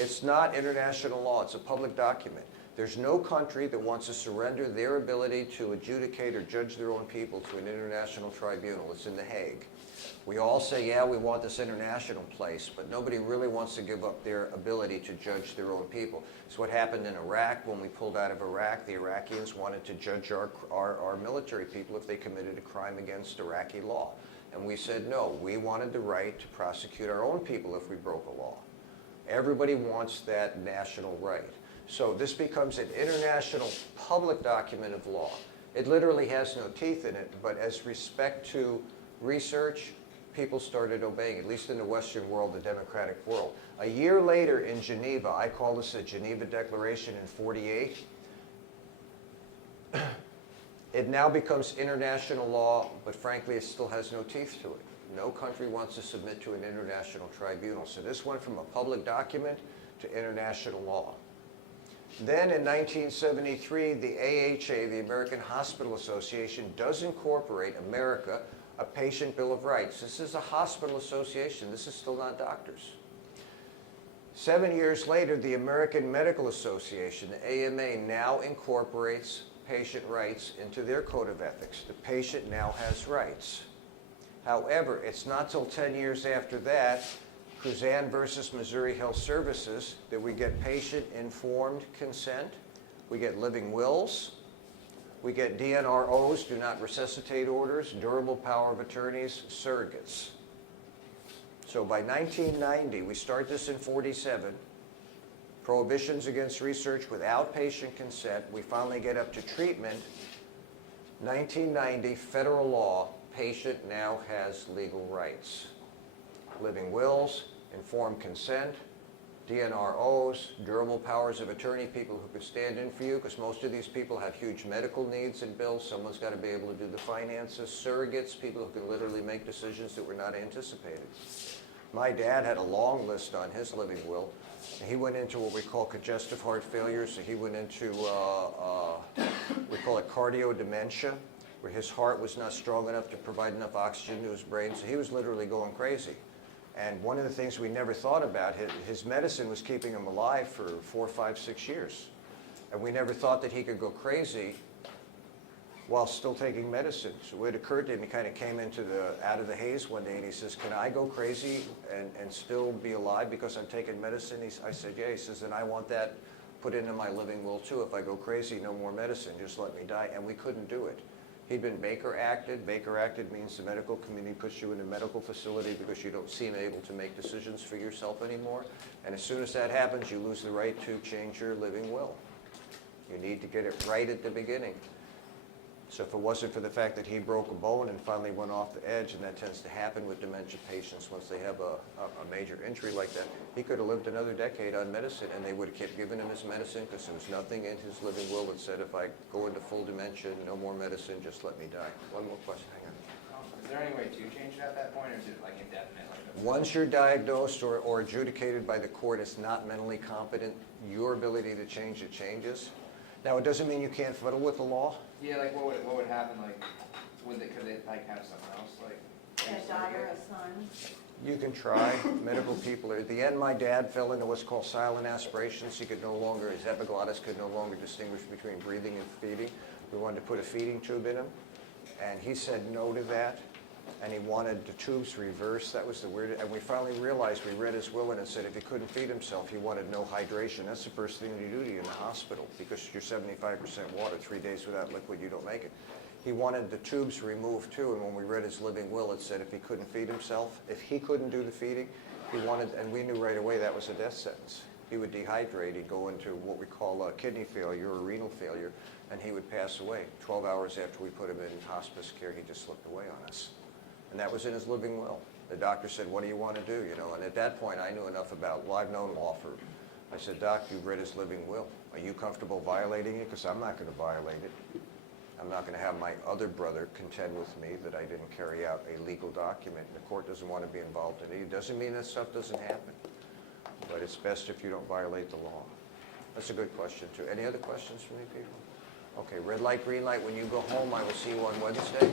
it's not international law. It's a public document. There's no country that wants to surrender their ability to adjudicate or judge their own people to an international tribunal. It's in The Hague. We all say, yeah, we want this international place, but nobody really wants to give up their ability to judge their own people. It's what happened in Iraq when we pulled out of Iraq. The Iraqis wanted to judge our military people if they committed a crime against Iraqi law. And we said, no, we wanted the right to prosecute our own people if we broke a law. Everybody wants that national right. So this becomes an international public document of law. It literally has no teeth in it, but as respect to research, people started obeying, at least in the Western world, the democratic world. A year later in Geneva, I call this the Geneva Declaration in '48, it now becomes international law, but frankly, it still has no teeth to it. No country wants to submit to an international tribunal. So this went from a public document to international law. Then in 1973, the AHA, the American Hospital Association, does incorporate America a patient bill of rights. This is a hospital association. This is still not doctors. 7 years later, the American Medical Association, the AMA, now incorporates patient rights into their code of ethics. The patient now has rights. However, it's not till 10 years after that, Cruzan versus Missouri Health Services, that we get patient-informed consent, we get living wills, we get DNROs, do not resuscitate orders, durable power of attorneys, surrogates. So by 1990, we start this in '47, prohibitions against research without patient consent. We finally get up to treatment 1990, federal law, patient now has legal rights. Living wills, informed consent, DNROs, durable powers of attorney, people who could stand in for you, because most of these people have huge medical needs and bills. Someone's got to be able to do the finances. Surrogates, people who can literally make decisions that were not anticipated. My dad had a long list on his living will. He went into what we call congestive heart failure, so he went into, we call it cardio dementia, where his heart was not strong enough to provide enough oxygen to his brain, so he was literally going crazy. And one of the things we never thought about, his medicine was keeping him alive for 4, 5, 6 years. And we never thought that he could go crazy while still taking medicine. So it occurred to him, he kind of came out of the haze one day and he says, can I go crazy and still be alive because I'm taking medicine? I said, yeah. He says, and I want that put into my living will too. If I go crazy, no more medicine, just let me die. And we couldn't do it. He'd been Baker acted. Baker acted means the medical community puts you in a medical facility because you don't seem able to make decisions for yourself anymore. And as soon as that happens, you lose the right to change your living will. You need to get it right at the beginning. So if it wasn't for the fact that he broke a bone and finally went off the edge, and that tends to happen with dementia patients once they have a major injury like that, he could have lived another decade on medicine, and they would have kept giving him his medicine because there was nothing in his living will that said, if I go into full dementia, no more medicine, just let me die. One more question, hang on. Is there any way to change it at that point, or is it like indefinite? Once you're diagnosed or adjudicated by the court as not mentally competent, your ability to change it changes. Now, it doesn't mean you can't fiddle with the law. Yeah, like what would happen, like, could they like have someone else, like? A daughter, a son. You can try. Medical people at the end, my dad fell into what's called silent aspirations. He could no longer, his epiglottis could no longer distinguish between breathing and feeding. We wanted to put a feeding tube in him, and he said no to that. And he wanted the tubes reversed. That was the weird. And we finally realized, we read his will and it said if he couldn't feed himself, he wanted no hydration. That's the first thing you do to you in the hospital because you're 75% water. 3 days without liquid, you don't make it. He wanted the tubes removed too. And when we read his living will, it said if he couldn't feed himself, if he couldn't do the feeding, he wanted, and we knew right away that was a death sentence. He would dehydrate. He'd go into what we call kidney failure or renal failure, and he would pass away. 12 hours after we put him in hospice care, he just slipped away on us. And that was in his living will. The doctor said, what do you want to do? You know, and at that point, I knew enough about, well, I've known law for, I said, Doc, you've read his living will. Are you comfortable violating it? Because I'm not going to violate it. I'm not going to have my other brother contend with me that I didn't carry out a legal document. The court doesn't want to be involved in it. It doesn't mean that stuff doesn't happen. But it's best if you don't violate the law. That's a good question, too. Any other questions from you people? Okay, red light, green light. When you go home, I will see you on Wednesday.